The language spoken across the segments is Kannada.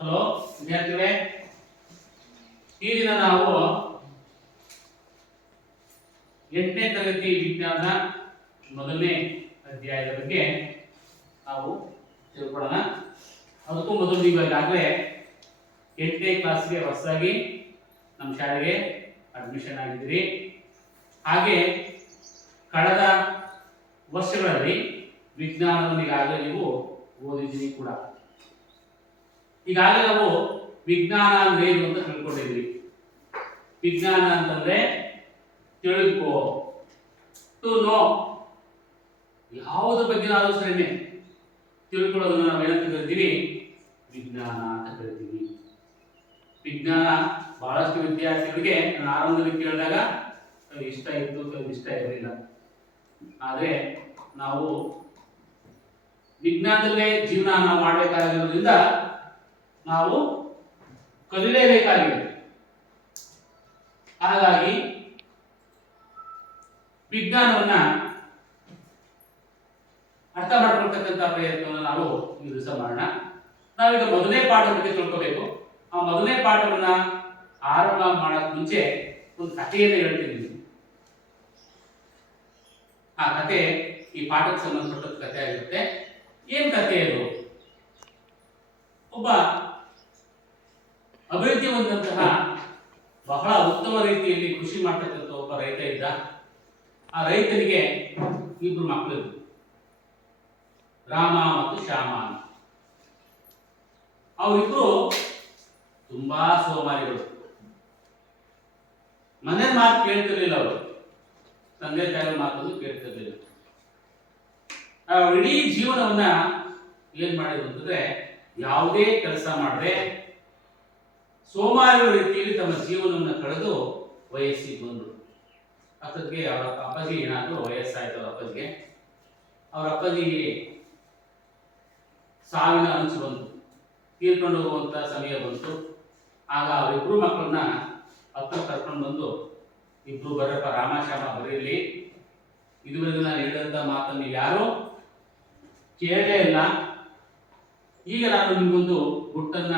ಹಲೋ ವಿದ್ಯಾರ್ಥಿಗಳೇ ಈ ದಿನ ನಾವು ಎಂಟನೇ ತರಗತಿ ವಿಜ್ಞಾನ ಮೊದಲನೇ ಅಧ್ಯಾಯದ ಬಗ್ಗೆ ನಾವು ತಿಳ್ಕೊಳ್ಳೋಣ. ಅದಕ್ಕೂ ಮೊದಲು ನೀವು ಈಗಾಗಲೇ ಎಂಟನೇ ಕ್ಲಾಸ್ಗೆ ಹೊಸದಾಗಿ ನಮ್ಮ ಶಾಲೆಗೆ ಅಡ್ಮಿಷನ್ ಆಗಿದ್ದೀರಿ. ಹಾಗೆ ಕಳೆದ ವರ್ಷಗಳಲ್ಲಿ ವಿಜ್ಞಾನವನ್ನು ಈಗಾಗಲೇ ನೀವು ಓದಿದ್ದೀರಿ ಕೂಡ. ಈಗಾಗಲೇ ನಾವು ವಿಜ್ಞಾನ ಅಂದ್ರೆ ಏನು ಅಂತ ತಿಳ್ಕೊಂಡಿದ್ವಿ ವಿಜ್ಞಾನ ಅಂತಂದ್ರೆ ತಿಳಿದುಕೋ ಟು ನೋ ಯಾವುದ್ರ ಬಗ್ಗೆ ಸರಿನೇ ತಿಳ್ಕೊಳ್ಳೋದನ್ನ ನಾವು ಏನಂತ ಕರಿತೀವಿ? ವಿಜ್ಞಾನ ಅಂತ ಕರಿತೀವಿ. ವಿಜ್ಞಾನ ಬಹಳಷ್ಟು ವಿದ್ಯಾರ್ಥಿಗಳಿಗೆ ನಾನು ಆರಂಭದಲ್ಲಿ ಕೇಳಿದಾಗ ಇಷ್ಟ ಇತ್ತು ಇಷ್ಟ ಇರಲಿಲ್ಲ. ಆದರೆ ನಾವು ವಿಜ್ಞಾನದಲ್ಲೇ ಜೀವನ ನಾವು ಮಾಡಬೇಕಾಗಿರೋದ್ರಿಂದ ನಾವು ಕಲಿಯಲೇಬೇಕಾಗಿದೆ. ಹಾಗಾಗಿ ವಿಜ್ಞಾನವನ್ನ ಅರ್ಥ ಮಾಡ್ಕೊಳ್ತಕ್ಕಂಥ ಪ್ರಯತ್ನವನ್ನು ನಾವು ಈ ದಿವಸ ಮಾಡೋಣ. ನಾವೀಗ ಮೊದಲನೇ ಪಾಠದ ಬಗ್ಗೆ ತಿಳ್ಕೋಬೇಕು. ಆ ಮೊದಲನೇ ಪಾಠವನ್ನ ಆರಂಭ ಮಾಡಕ್ ಮುಂಚೆ ಒಂದು ಕಥೆಯನ್ನು ಹೇಳ್ತೀನಿ. ಆ ಕತೆ ಈ ಪಾಠಕ್ಕೆ ಸಂಬಂಧಪಟ್ಟ ಕಥೆ ಆಗಿರುತ್ತೆ. ಏನ್ ಕಥೆ ಅದು? ಒಬ್ಬ ಅಭಿವೃದ್ಧಿ ಹೊಂದಂತಹ ಬಹಳ ಉತ್ತಮ ರೀತಿಯಲ್ಲಿ ಕೃಷಿ ಮಾಡ್ತಕ್ಕಂಥ ಒಬ್ಬ ರೈತ ಇದ್ದ. ಆ ರೈತನಿಗೆ ಇಬ್ರು ಮಕ್ಕಳು ರಾಮ ಮತ್ತು ಶ್ಯಾಮ ಅವರಿಬ್ರು ತುಂಬಾ ಸೋಮಾರಿಗಳು. ಮನೆ ಮಾತು ಕೇಳ್ತಿರ್ಲಿಲ್ಲ ಅವರು. ತಂದೆ ತಾಯಿ ಮಾತನ್ನು ಕೇಳ್ತಿರ್ಲಿಲ್ಲ. ಇಡೀ ಜೀವನವನ್ನ ಏನ್ ಮಾಡಿದ್ರು ಅಂತಂದ್ರೆ, ಯಾವುದೇ ಕೆಲಸ ಮಾಡದೆ ಸೋಮಾರಿಗಳ ರೀತಿಯಲ್ಲಿ ತಮ್ಮ ಜೀವನವನ್ನು ಕಳೆದು ವಯಸ್ಸಿಗೆ ಬಂದರು. ಅಷ್ಟೊತ್ತಿಗೆ ಅವರ ಅಪ್ಪಾಜಿ ಏನಾದರೂ ವಯಸ್ಸಾಯಿತು ಅವರ ಅಪ್ಪಾಜಿಗೆ. ಅವರ ಅಪ್ಪಾಜಿಗೆ ಸಾವಿನ ಅನಿಸು ಬಂತು ತೀರ್ಕೊಂಡು ಹೋಗುವಂಥ ಸಮಯ ಬಂತು. ಆಗ ಅವರಿಬ್ಬರು ಮಕ್ಕಳನ್ನ ಹತ್ರ ಕರ್ಕೊಂಡು ಬಂದು, ಇಬ್ರು ಬರಪ್ಪ, ರಾಮ, ಶ್ಯಾಮ ಬರೀಲಿ ಇದುವರೆಗೂ ನಾನು ಹೇಳಿದಂಥ ಮಾತನ್ನು ಯಾರು ಕೇಳಲೇ ಇಲ್ಲ. ಈಗ ನಾನು ನಿಮ್ಗೊಂದು ಗುಟ್ಟನ್ನ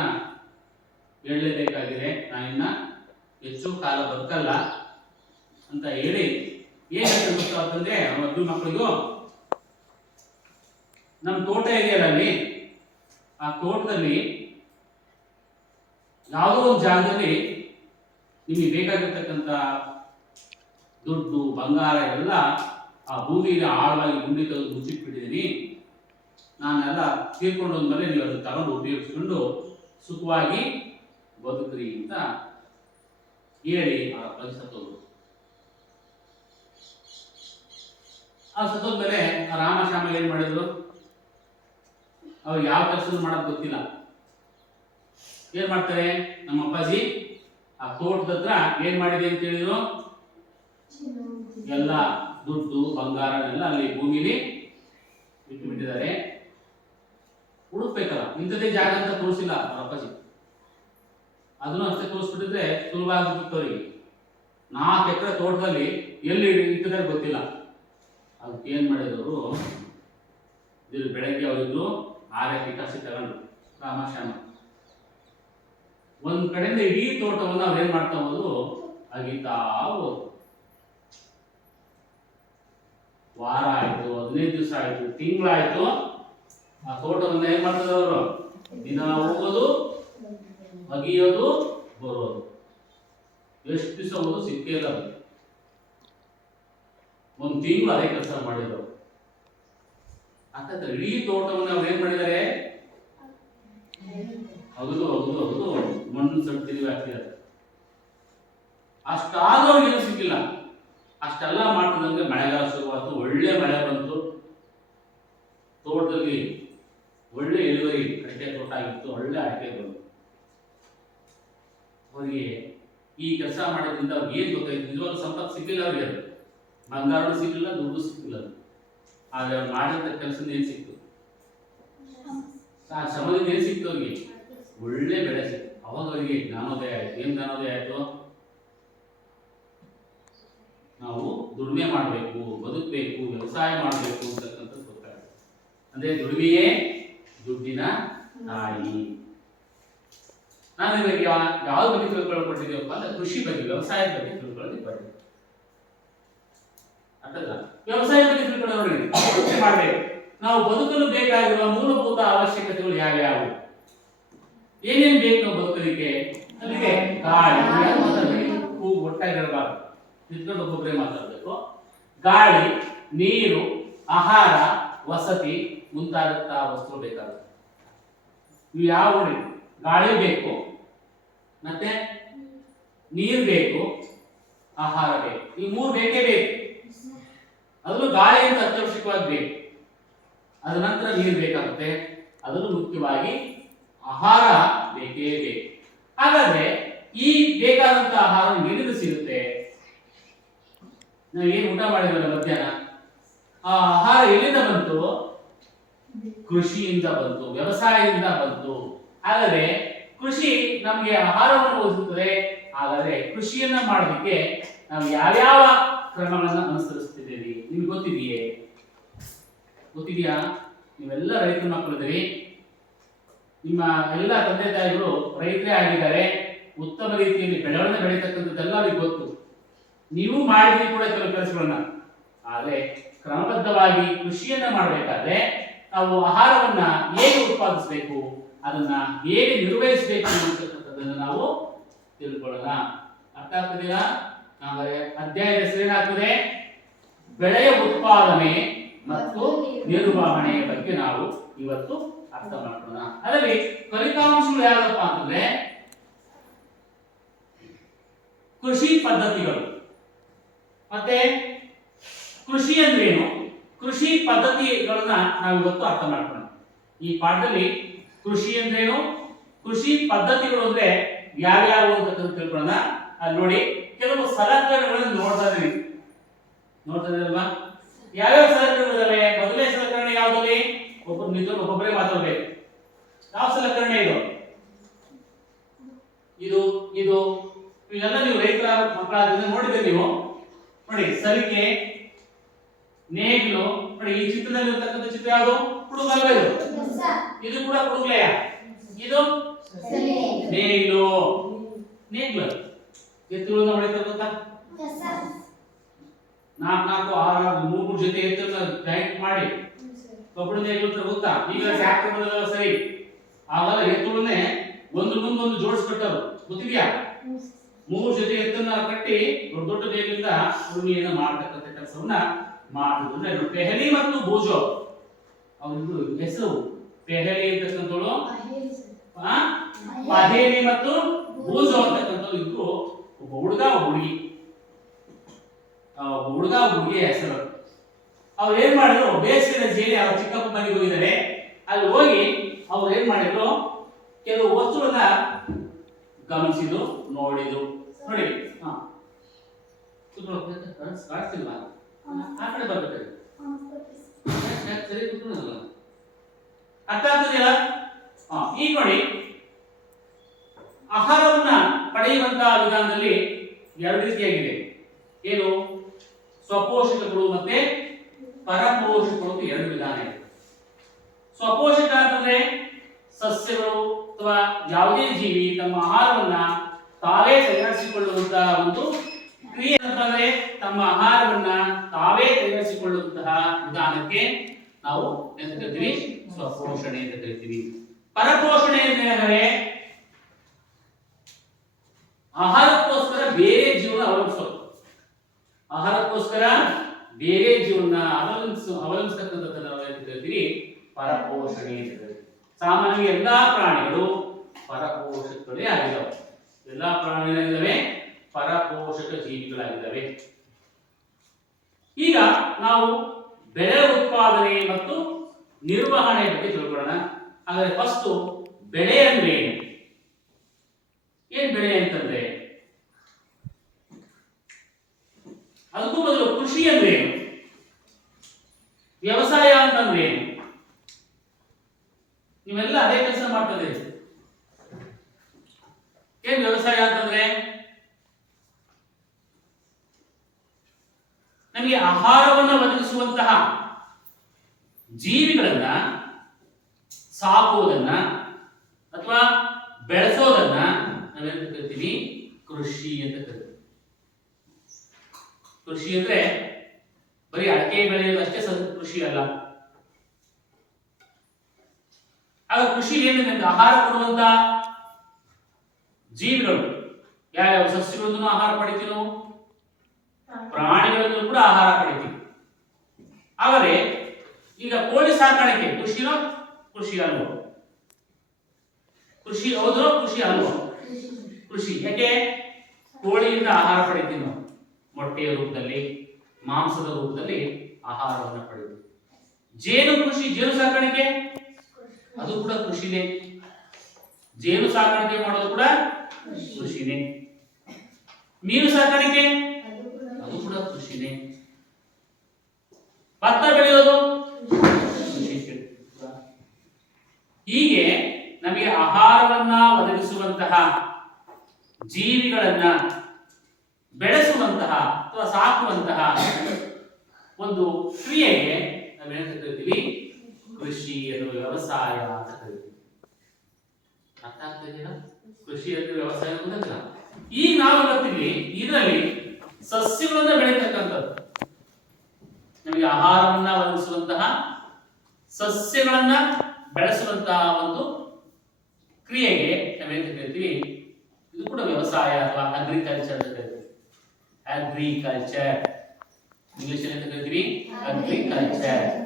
ಹೇಳಲೇಬೇಕಾಗಿದೆ. ಇನ್ನ ಹೆಚ್ಚು ಕಾಲ ಬದುಕಲ್ಲ ಅಂತ ಹೇಳಿ ಏನಾಯ್ತು ಗೊತ್ತಾ ಅಂತಂದ್ರೆ ಮದ್ದು ಮಕ್ಕಳಿಗೂ ನಮ್ಮ ತೋಟ ಇದೆಯಲ್ಲ ಆ ತೋಟದಲ್ಲಿ ಯಾವುದೋ ಒಂದು ಜಾಗದಲ್ಲಿ ನಿಮಗೆ ಬೇಕಾಗಿರ್ತಕ್ಕಂಥ ದುಡ್ಡು, ಬಂಗಾರ ಎಲ್ಲ ಆ ಭೂಮಿಗೆ ಆಳವಾಗಿ ಗುಂಡಿ ತೆಗೆದು ಮುಚ್ಚಿಟ್ಬಿಟ್ಟಿದ್ದೀನಿ. ನಾನೆಲ್ಲ ತೀರ್ಕೊಂಡು ಹೋದ್ಮೇಲೆ ನೀವು ಅದನ್ನು ತಗೊಂಡು ಉಪಯೋಗಿಸ್ಕೊಂಡು ಸುಖವಾಗಿ ಬದುಕ್ರಿ ಅಂತ ಹೇಳಿ ಆ ಅಪ್ಪಾಜಿ ಸತ್ತೋದ್ರು ಆ ಸತ್ತೋದ್ಮೇಲೆ ರಾಮ ಶ್ಯಾಮ ಏನ್ ಮಾಡಿದ್ರು? ಅವ್ರು ಯಾವ ಕೆಲಸ ಮಾಡೋದು ಗೊತ್ತಿಲ್ಲ. ಏನ್ ಮಾಡ್ತಾರೆ? ನಮ್ಮ ಅಪ್ಪಾಜಿ ಆ ತೋಟದ ಹತ್ರ ಏನ್ ಮಾಡಿದೆ ಅಂತ ಹೇಳಿದ್ರು? ಎಲ್ಲ ದುಡ್ಡು, ಬಂಗಾರನೆಲ್ಲ ಅಲ್ಲಿ ಭೂಮಿಲಿ ಬಿಟ್ಟು ಬಿಟ್ಟಿದ್ದಾರೆ ಹುಡುಕ್ಬೇಕಲ್ಲ ಇಂಥದ್ದೇ ಜಾಗ ಅಂತ ತೋರಿಸಿಲ್ಲ ಅವ್ರ ಅಪ್ಪಾಜಿ. ಅದನ್ನು ಅಷ್ಟೇ ತೋರಿಸ್ಬಿಟ್ಟಿದ್ರೆ ಸುಲಭ ಆಗುತ್ತೆ ಅವರಿಗೆ ನಾಲ್ಕು ಎಕರೆ ತೋಟದಲ್ಲಿ ಎಲ್ಲಿ ಇಟ್ಟಿದ್ದಾರೆ ಗೊತ್ತಿಲ್ಲ. ಅದಕ್ಕೆ ಏನು ಮಾಡಿದವರು ಇದು ಬೆಳಗ್ಗೆ ಅವರಿದ್ರು ಆರೇ ಪಿಕಾಸಿ ತಗೊಂಡ್ರು ರಾಮಶ್ಯಾಮ ಶ್ಯಾಮ ಒಂದ್ ಕಡೆಯಿಂದ ಇಡೀ ತೋಟವನ್ನು ಅವ್ರು ಏನು ಮಾಡ್ತಾ ಹೋದ್ರು? ಅಗಿತಾ ಹೋದ್ರು. ವಾರ ಆಯ್ತು, ಹದಿನೈದು ದಿವಸ ಆಯ್ತು, ತಿಂಗಳಾಯಿತು. ಆ ತೋಟವನ್ನು ಏನು ಮಾಡ್ತಾರೆ ಅವರು? ದಿನ ಹೋಗೋದು ಅಗಿಯೋದು ಬರೋದು. ಎಷ್ಟು ದಿವಸ ಒಂದು ಸಿಕ್ಕೇ ಇಲ್ಲ ಒಂದು ತಿಂಗಳು ಅದೇ ಕೆಲಸ ಮಾಡಿದ್ರು. ಯಾಕಂದ್ರೆ ಇಡೀ ತೋಟವನ್ನು ಅವ್ರು ಏನ್ ಮಾಡಿದ್ದಾರೆ ಅದು ಅದು ಅದು ಮಣ್ಣು ಸಡ್ತಿದೀವಿ ಹಾಕಿದ್ದಾರೆ ಅಷ್ಟಾದ್ರೂ ಅವ್ರಿಗೆ ಏನು ಸಿಕ್ಕಿಲ್ಲ. ಅಷ್ಟೆಲ್ಲ ಮಾಡ್ತಿದ್ದಂಗೆ ಮಳೆಗಾಲ ಶುರುವಾಯಿತು, ಒಳ್ಳೆ ಮಳೆ ಬಂತು. ತೋಟದಲ್ಲಿ ಒಳ್ಳೆ ಇಳುವರಿ ಅಡಿಕೆ ತೋಟ ಆಗಿತ್ತು, ಒಳ್ಳೆ ಅಡಿಕೆ ಬಂತು. ಅವರಿಗೆ ಈ ಕೆಲಸ ಮಾಡೋದ್ರಿಂದ ಅವ್ರಿಗೆ ಏನು ಗೊತ್ತಾಯ್ತು? ನಿಜವಾದ ಸಂಪತ್ತು ಸಿಕ್ಕಿಲ್ಲ ಅವ್ರಿಗೆ ಅದು. ಬಂಗಾರನೂ ಸಿಕ್ಕಿಲ್ಲ, ದುಡ್ಡು ಸಿಕ್ಕಿಲ್ಲ ಆದ್ರೆ ಅವ್ರು ಮಾಡಿದ ಕೆಲಸ ಏನು ಸಿಕ್ತು? ಆ ಶ್ರಮದಿಂದ ಏನು ಸಿಕ್ತು ಅವ್ರಿಗೆ? ಒಳ್ಳೆ ಬೆಳೆ ಸಿಕ್ತು. ಅವಾಗ ಅವರಿಗೆ ಜ್ಞಾನೋದಯ ಆಯಿತು. ಏನು ಜ್ಞಾನೋದಯ ಆಯ್ತು? ನಾವು ದುಡಿಮೆ ಮಾಡಬೇಕು, ಬದುಕಬೇಕು, ವ್ಯವಸಾಯ ಮಾಡಬೇಕು ಅಂತಕ್ಕಂಥದ್ದು ಗೊತ್ತಾಗುತ್ತೆ ಅಂದ್ರೆ ದುಡಿಮೆಯೇ ದುಡ್ಡಿನ ತಾಯಿ. ನಾನು ನಿಮಗೆ ಯಾವ ಬಗ್ಗೆ ತಿಳ್ಕೊಳ್ಕೊಟ್ಟಿದ್ದೀವಪ್ಪ ಅಂದ್ರೆ ಕೃಷಿ ಬಗ್ಗೆ, ವ್ಯವಸಾಯದ ಬಗ್ಗೆ ತಿಳ್ಕೊಳ್ಳೋದಕ್ಕೆ ಅಂತಲ್ಲ ವ್ಯವಸಾಯ ಬಗ್ಗೆ ತಿಳ್ಕೊಳ್ಳೋ ಮಾಡಬೇಕು. ನಾವು ಬದುಕಲು ಬೇಕಾಗಿರುವ ಮೂಲಭೂತ ಅವಶ್ಯಕತೆಗಳು ಯಾವ್ಯಾವು? ಏನೇನು ಬೇಕು ನಾವು ಬದುಕಲಿಕ್ಕೆ? ಅದಕ್ಕೆ ಗಾಳಿ. ಹೂ, ಒಟ್ಟಾಗಿರಬಾರ್ದು. ನಿಂತ್ಕೊಂಡು ಒಬ್ಬೊಬ್ಬರೇ ಮಾತಾಡಬೇಕು. ಗಾಳಿ, ನೀರು, ಆಹಾರ, ವಸತಿ ಮುಂತಾದಂತಹ ವಸ್ತುಗಳು ಬೇಕಾಗುತ್ತೆ. ಇವು ಯಾವ ಗಾಳಿ ಬೇಕು, ಮತ್ತೆ ನೀರು ಬೇಕು, ಆಹಾರ ಬೇಕು. ಈ ಮೂರು ಬೇಕೇ ಬೇಕು. ಅದನ್ನು ಗಾಳಿ ಅಂತ ಅತ್ಯವಶ್ಯಕವಾಗಿ ಬೇಕು. ಅದ ನಂತರ ನೀರು ಬೇಕಾಗುತ್ತೆ. ಅದನ್ನು ಮುಖ್ಯವಾಗಿ ಆಹಾರ ಬೇಕೇ ಬೇಕು. ಹಾಗಾದ್ರೆ ಈ ಬೇಕಾದಂತ ಆಹಾರ ಎಲ್ಲಿಂದ ಸಿಗುತ್ತೆ? ನಾವು ಏನು ಊಟ ಮಾಡಿದ್ವಲ್ಲ ಮಧ್ಯಾಹ್ನ? ಆ ಆಹಾರ ಎಲ್ಲಿಂದ ಬಂತು? ಕೃಷಿಯಿಂದ ಬಂತು, ವ್ಯವಸಾಯದಿಂದ ಬಂತು. ಹಾಗಾದ್ರೆ ಕೃಷಿ ನಮಗೆ ಆಹಾರವನ್ನು ಒದಗಿಸುತ್ತದೆ. ಹಾಗಾದ್ರೆ ಕೃಷಿಯನ್ನ ಮಾಡೋದಕ್ಕೆ ನಾವು ಯಾವ್ಯಾವ ಕ್ರಮಗಳನ್ನು ಅನುಸರಿಸ್ತಿದ್ದೀವಿ ನಿಮ್ಗೆ ಗೊತ್ತಿದೆಯೇ? ಗೊತ್ತಿದೆಯಾ? ನೀವೆಲ್ಲ ರೈತರ ಮಕ್ಕಳಿದ್ದೀರಿ. ನಿಮ್ಮ ಎಲ್ಲ ತಂದೆ ತಾಯಿಗಳು ರೈತರೇ ಆಗಿದ್ದಾರೆ. ಉತ್ತಮ ರೀತಿಯಲ್ಲಿ ಬೆಳವಣಿಗೆ ಬೆಳೀತಕ್ಕಂಥದ್ದೆಲ್ಲ ಅವ್ರಿಗೆ ಗೊತ್ತು. ನೀವು ಮಾಡಿದ್ರಿ ಕೂಡ ಕೆಲವು ಕೆಲಸಗಳನ್ನ. ಆದರೆ ಕ್ರಮಬದ್ಧವಾಗಿ ಕೃಷಿಯನ್ನ ಮಾಡಬೇಕಾದ್ರೆ ನಾವು ಆಹಾರವನ್ನ ಹೇಗೆ ಉತ್ಪಾದಿಸಬೇಕು? ಅದನ್ನ ಹೇಗೆ ನಿರ್ವಹಿಸಬೇಕು ಅನ್ನತಕ್ಕಂಥದ್ದನ್ನು ನಾವು ತಿಳ್ಕೊಳ್ಳೋಣ. ಅರ್ಥ ಆಗ್ತದಿಲ್ಲ ಆಮೇಲೆ ಅಧ್ಯಾಯದ ಹೆಸರೇನಾಗ್ತದೆ? ಬೆಳೆಯ ಉತ್ಪಾದನೆ ಮತ್ತು ನಿರ್ವಹಣೆಯ ಬಗ್ಗೆ ನಾವು ಇವತ್ತು ಅರ್ಥ ಮಾಡ್ಕೊಳ್ಳೋಣ. ಅದರಲ್ಲಿ ಫಲಿತಾಂಶಗಳು ಯಾವ್ದಪ್ಪ ಅಂತಂದ್ರೆ, ಕೃಷಿ ಪದ್ಧತಿಗಳು. ಮತ್ತೆ ಕೃಷಿ ಅಂದ್ರೇನು? ಕೃಷಿ ಪದ್ಧತಿಗಳನ್ನ ನಾವು ಇವತ್ತು ಅರ್ಥ ಮಾಡ್ಕೊಳ್ಳೋಣ. ಈ ಪಾಠದಲ್ಲಿ ಕೃಷಿ ಅಂದ್ರೇನು? ಕೃಷಿ ಪದ್ಧತಿಗಳು ಅಂದ್ರೆ ಯಾವ್ಯಾವು ಅಂತ ತಿಳ್ಕೊಳ್ಳೋಣ. ಅಲ್ಲಿ ನೋಡಿ ಕೆಲವು ಸಲಕರಣೆಗಳನ್ನು ನೋಡ್ತಾ ಇದ್ದೀವಿ. ನೋಡ್ತಾ ಇದ್ದೀರಲ್ವಾ? ಯಾವ್ಯಾವ ಸಲಕರಣೆಗಳಿದಾವೆ? ಮೊದಲನೇ ಸಲಕರಣೆ ಯಾವ್ದಲ್ಲಿ ಒಬ್ಬರು ನಿಜ ಒಬ್ಬೊಬ್ಬರೇ ಮಾತಾಡಬೇಕು. ಯಾವ ಸಲಕರಣೆ ಇದು? ಇದು ಇದು, ಇವೆಲ್ಲ ನೀವು ರೈತರ ಮಕ್ಕಳಾದ್ರಿಂದ ನೋಡಿದ್ರೆ ನೀವು. ನೋಡಿ, ಸಲಿಕೆ, ನೇಗಿಲು, ನೋಡಿ, ಈ ಚಿತ್ರದಲ್ಲಿ ಚಿತ್ರ ಯಾವುದು? ಹುಡುಗಲ್ವ ಇದು? ಇದು ಕೂಡ ಕುಡುಗ್ಲೆಯ? ಇದು? ನೇಗಿಲು. ನೇಗಿಲು. ಎತ್ತುಗಳನ್ನ ಗೊತ್ತಾ? ನಾಲ್ಕು ನಾಲ್ಕು, ಆರು ಆರು, ಮೂರು ಜೊತೆ ಎತ್ತುಗಳನ್ನ ಜಾಯಿಂಟ್ ಮಾಡಿ ಕಬ್ಬಣ ನೇಗಿಲು ಅಂತ ಗೊತ್ತಾ? ಈಗ ಟ್ರ್ಯಾಕ್ಟರ್ ಸರಿ. ಆವಾಗ ಎತ್ತುಗಳನ್ನೇ ಒಂದು ಮುಂದೊಂದು ಜೋಡಿಸ್ಬಿಟ್ಟರು ಗೊತ್ತಿದ್ಯಾ? ಮೂರು ಜೊತೆ ಎತ್ತನ್ನ ಕಟ್ಟಿ ದೊಡ್ಡ ದೊಡ್ಡ ನೇಗಿಲಿಂದ ಉಳುಮೆಯನ್ನ ಮಾಡತಕ್ಕಂಥ ಕೆಲಸವನ್ನ ಇದು ಪೆಹಲಿ ಮತ್ತು ಭೋಜೋ ಅವ್ರಿಗೂ ಹೆಸರು ಪೆಹಲಿ ಅಂತಕ್ಕಂಥವಳು ಪಹೇಲಿ ಮತ್ತು ಬೂಜು ಅಂತಕ್ಕಂಥವ್ ಇಬ್ರು ಒಬ್ಬ ಹುಡುಗ ಹುಡುಗಿ ಹುಡುಗ ಹುಡುಗಿಯ ಹೆಸರು ಅವ್ರು ಏನ್ ಮಾಡಿದ್ರು ಬೇಸಿಗೆ ಜೀವಿ ಅವ್ರ ಚಿಕ್ಕಪ್ಪ ಮನೆಗೆ ಹೋಗಿದ್ದಾರೆ ಅಲ್ಲಿ ಹೋಗಿ ಅವ್ರು ಏನ್ ಮಾಡಿದ್ರು ಕೆಲವು ವಸ್ತುಗಳನ್ನ ಗಮನಿಸಿದ್ರು ನೋಡಿದ್ರು ನೋಡಿ ಹಾ ಕಾಣಿಸ್ತಿಲ್ವಾ ಆ ಕಡೆ ಬರ್ಬೇಕು ಸರಿ ಕೂತ್ಕೊಳ್ಳೋದಲ್ಲ ಅರ್ಥ ಹಾ ಈಗ ನೋಡಿ. ಆಹಾರವನ್ನ ಪಡೆಯುವಂತಹ ವಿಧಾನದಲ್ಲಿ ಎರಡು ರೀತಿಯಾಗಿದೆ. ಏನು? ಸ್ವಪೋಷಕಗಳು ಮತ್ತೆ ಪರಪೋಷಕಗಳು ಎರಡು ವಿಧಾನ ಇದೆ. ಸ್ವಪೋಷಕ ಅಂತಂದ್ರೆ ಸಸ್ಯಗಳು ಅಥವಾ ಯಾವುದೇ ಜೀವಿ ತಮ್ಮ ಆಹಾರವನ್ನ ತಾವೇ ತಯಾರಿಸಿಕೊಳ್ಳುವಂತಹ ಒಂದು ಕ್ರಿಯೆ ಅಂತಂದ್ರೆ ತಮ್ಮ ಆಹಾರವನ್ನ ತಾವೇ ತಯಾರಿಸಿಕೊಳ್ಳುವಂತಹ ವಿಧಾನಕ್ಕೆ ನಾವು ಎಂತ ಕರಿತೀವಿ? ಸ್ವಪೋಷಣೆ ಅಂತ ಕರಿತೀವಿ. ಪರಪೋಷಣೆ ಅಂದ್ರೆ ಆಹಾರಕ್ಕೋಸ್ಕರ ಬೇರೆ ಜೀವನ ಅವಲಂಬಿಸೋದು. ಆಹಾರಕ್ಕೋಸ್ಕರ ಬೇರೆ ಜೀವನ ಅವಲಂಬಿಸ ಅವಲಂಬಿಸ್ತಕ್ಕಂಥದ್ದನ್ನ ನಾವು ಏನು ಕರಿತೀವಿ? ಪರಪೋಷಣೆ ಅಂತ ಕರಿತೀವಿ. ಸಾಮಾನ್ಯ ಎಲ್ಲಾ ಪ್ರಾಣಿಗಳು ಪರಪೋಷಕಗಳೇ ಆಗಿದ್ದಾವೆ. ಎಲ್ಲಾ ಪ್ರಾಣಿಗಳಿದ್ದಾವೆ ಪರಪೋಷಕ ಜೀವಿಗಳಾಗಿದ್ದಾವೆ. ಈಗ ನಾವು ಬೆಳೆ ಉತ್ಪಾದನೆ ಮತ್ತು ನಿರ್ವಹಣೆ ಬಗ್ಗೆ ತಿಳ್ಕೊಳ್ಳೋಣ. ಆದರೆ ಫಸ್ಟ್ ಬೆಳೆ ಅಂದ್ರೆ ಏನು? ಏನ್ ಬೆಳೆ ಅಂತಂದ್ರೆ? ಅದಕ್ಕೂ ಮೊದಲು ಕೃಷಿ ಅಂದ್ರೆ ಏನು? ವ್ಯವಸಾಯ ಅಂತಂದ್ರೆ ಏನು? ನೀವೆಲ್ಲ ಅದೇ ಕೆಲಸ ಮಾಡ್ತಾ ಏನ್ ವ್ಯವಸಾಯ ಅಂತಂದ್ರೆ? ನಮಗೆ ಆಹಾರವನ್ನು ಒದಗಿಸುವಂತಹ ಜೀವಿಗಳನ್ನ ಸಾಕುವುದನ್ನ ಅಥವಾ ಬೆಳೆಸೋದನ್ನ ನಾವೇನ್ ಕರಿತೀವಿ? ಕೃಷಿ ಅಂತ ಕರಿತೀವಿ. ಕೃಷಿ ಅಂದ್ರೆ ಬರೀ ಅಡಕೆ ಬೆಳೆಯೋದು ಅಷ್ಟೇ ಕೃಷಿ ಅಲ್ಲ. ಆಗ ಕೃಷಿ ಏನಿದೆ ಆಹಾರ ಕೊಡುವಂತ ಜೀವಿಗಳು. ಯಾವ್ಯಾವ ಸಸ್ಯಗಳನ್ನು ಆಹಾರ ಪಡಿತೀನೋ ಪ್ರಾಣಿಗಳನ್ನು ಕೂಡ ಆಹಾರ ಪಡಿತೀವಿ. ಆದರೆ, ಈಗ ಕೋಳಿ ಸಾಕಾಣಿಕೆ, ಕೃಷಿನೋ, ಕೃಷಿ ಅಲ್ವೋ ಕೃಷಿ ಹೌದೋ, ಕೃಷಿ ಅಲ್ವೋ ಕೃಷಿ. ಯಾಕೆ? ಕೋಳಿಯಿಂದ ಆಹಾರ ಪಡಿತೀವಿ ನಾವು. ಮೊಟ್ಟೆಯ ರೂಪದಲ್ಲಿ, ಮಾಂಸದ ರೂಪದಲ್ಲಿ ಆಹಾರವನ್ನು ಪಡೆಯುತ್ತೆ ಜೇನು ಕೃಷಿ, ಜೇನು ಸಾಕಾಣಿಕೆ? ಅದು ಕೂಡ ಕೃಷಿನೇ. ಜೇನು ಸಾಕಾಣಿಕೆ ಮಾಡೋದು ಕೂಡ ಕೃಷಿನೇ. ಮೀನು ಸಾಕಾಣಿಕೆ? ಕೂಡ ಕೃಷಿನೇ. ಭತ್ತ ಬೆಳೆಯೋದು. ಹೀಗೆ ನಮಗೆ ಆಹಾರವನ್ನ ಒದಗಿಸುವಂತಹ, ಜೀವಿಗಳನ್ನ ಬೆಳೆಸುವಂತಹ ಅಥವಾ ಸಾಕುವಂತಹ ಒಂದು ಕ್ರಿಯೆಗೆ ನಾವೇನಂತ ಕರಿತೀವಿ? ಕೃಷಿ ಅಥವಾ ವ್ಯವಸಾಯ ಅಂತ ಕರಿತೀವಿ. ಅರ್ಥ ಆಗ್ತಾ ಕೃಷಿ ಅಥವಾ ವ್ಯವಸಾಯ ಈಗ ನಾವು ಬರ್ತೀವಿ ಇದರಲ್ಲಿ ಸಸ್ಯಗಳನ್ನ ಬೆಳೀತಕ್ಕಂಥದ್ದು. ನಮಗೆ ಆಹಾರವನ್ನ ಒದಗಿಸುವಂತಹ, ಸಸ್ಯಗಳನ್ನ ಬೆಳೆಸುವಂತಹ ಒಂದು ಕ್ರಿಯೆಗೆ ನಾವೇನು ಕರಿತೀವಿ ಇದು ಕೂಡ ವ್ಯವಸಾಯ ಅಥವಾ ಅಗ್ರಿಕಲ್ಚರ್ ಅಂತ ಕರಿತೀವಿ ಅಗ್ರಿಕಲ್ಚರ್ ಇಂಗ್ಲಿಷ್ ಅಂತ ಕರಿತೀವಿ? ಅಗ್ರಿಕಲ್ಚರ್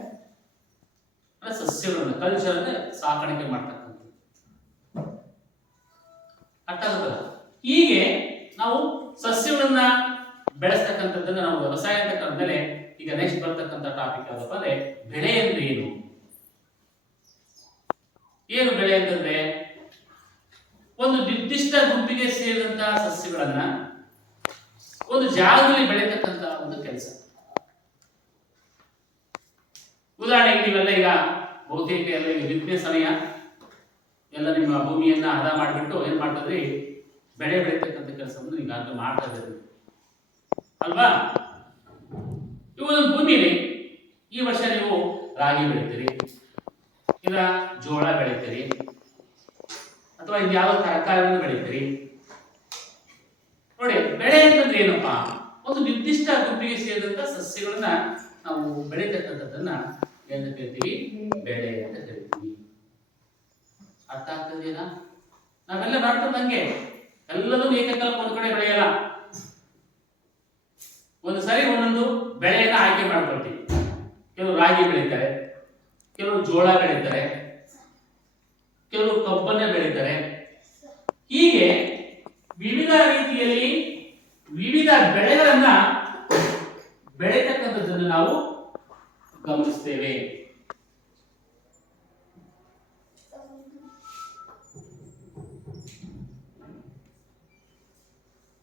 ಸಸ್ಯಗಳನ್ನ ಕಲ್ಚರ್ ಅಂದ್ರೆ ಸಾಕಾಣಿಕೆ ಮಾಡ್ತಕ್ಕಂಥದ್ದು. ಅರ್ಥ ಆಗುತ್ತಲ್ಲ? ಹೀಗೆ ನಾವು ಸಸ್ಯಗಳನ್ನ ಬೆಳೆಸ್ತಕ್ಕಂಥದ್ದನ್ನ ನಾವು ವ್ಯವಸಾಯ ಅಂತ ಕರೆದ್ಮೇಲೆ ಈಗ ನೆಕ್ಸ್ಟ್ ಬರ್ತಕ್ಕಂಥ ಟಾಪಿಕ್ ಯಾವ್ದಪ್ಪ ಅಂದ್ರೆ ಬೆಳೆ ಅಂದ್ರೆ ಏನು? ಏನು ಬೆಳೆ ಅಂತಂದ್ರೆ ಒಂದು ನಿರ್ದಿಷ್ಟ ಗುಂಪಿಗೆ ಸೇರಿದಂತಹ ಸಸ್ಯಗಳನ್ನ ಒಂದು ಜಾಗದಲ್ಲಿ ಬೆಳೆತಕ್ಕಂತ ಒಂದು ಕೆಲಸ. ಉದಾಹರಣೆಗೆ ನೀವೆಲ್ಲ ಈಗ ಬಹುತೇಕ ಎಲ್ಲ ಈಗ ಬಿತ್ತನೆ ಸಮಯ, ಎಲ್ಲ ನಿಮ್ಮ ಭೂಮಿಯನ್ನ ಹದ ಮಾಡಿಬಿಟ್ಟು ಏನ್ ಮಾಡ್ತದ್ರಿ ಬೆಳೆ ಬೆಳೀತಕ್ಕಂಥ ಕೆಲಸವನ್ನು ಈಗ ಅಂತ ಮಾಡ್ತಾ ಇದ್ದೀರಿ. ಅಲ್ವಾ? ಇವು ಒಂದು ಭೂಮಿಲಿ ಈ ವರ್ಷ ನೀವು ರಾಗಿ ಬೆಳಿತೀರಿ ಇಲ್ಲ ಜೋಳ ಬೆಳಿತೀರಿ, ಅಥವಾ ಯಾವ ತರಕಾರಿಯನ್ನು ಬೆಳಿತೀರಿ. ನೋಡಿ, ಬೆಳೆ ಅಂತಂದ್ರೆ ಏನಪ್ಪಾ? ಒಂದು ನಿರ್ದಿಷ್ಟ ಗುಂಪಿಗೆ ಸೇರಿದಂತ ಸಸ್ಯಗಳನ್ನ ನಾವು ಬೆಳೀತಕ್ಕಂಥದ್ದನ್ನ ಏನಂತ ಕರಿತೀವಿ ಬೆಳೆ ಅಂತ ಕರಿತೀವಿ ಅರ್ಥ ಆಗ್ತದೇನಾ ನಾವೆಲ್ಲ ಮಾಡ್ತದಂಗೆ ಎಲ್ಲದೂ ಏಕಕಾಲ ಒಂದು ಕಡೆ ಬೆಳೆಯಲ್ಲ. ಒಂದು ಸರಿ ಒಂದೊಂದು ಬೆಳೆಯನ್ನ ಆಯ್ಕೆ ಮಾಡ್ಕೊಳ್ತೀವಿ. ಕೆಲವರು ರಾಗಿ ಬೆಳೀತಾರೆ ಕೆಲವರು ಜೋಳ ಬೆಳೀತಾರೆ ಕೆಲವರು ಕಬ್ಬನ್ನ ಬೆಳೀತಾರೆ ಹೀಗೆ ವಿವಿಧ ರೀತಿಯಲ್ಲಿ ವಿವಿಧ ಬೆಳೆಗಳನ್ನ ಬೆಳೆತಕ್ಕಂಥದ್ದನ್ನು ನಾವು ಗಮನಿಸ್ತೇವೆ.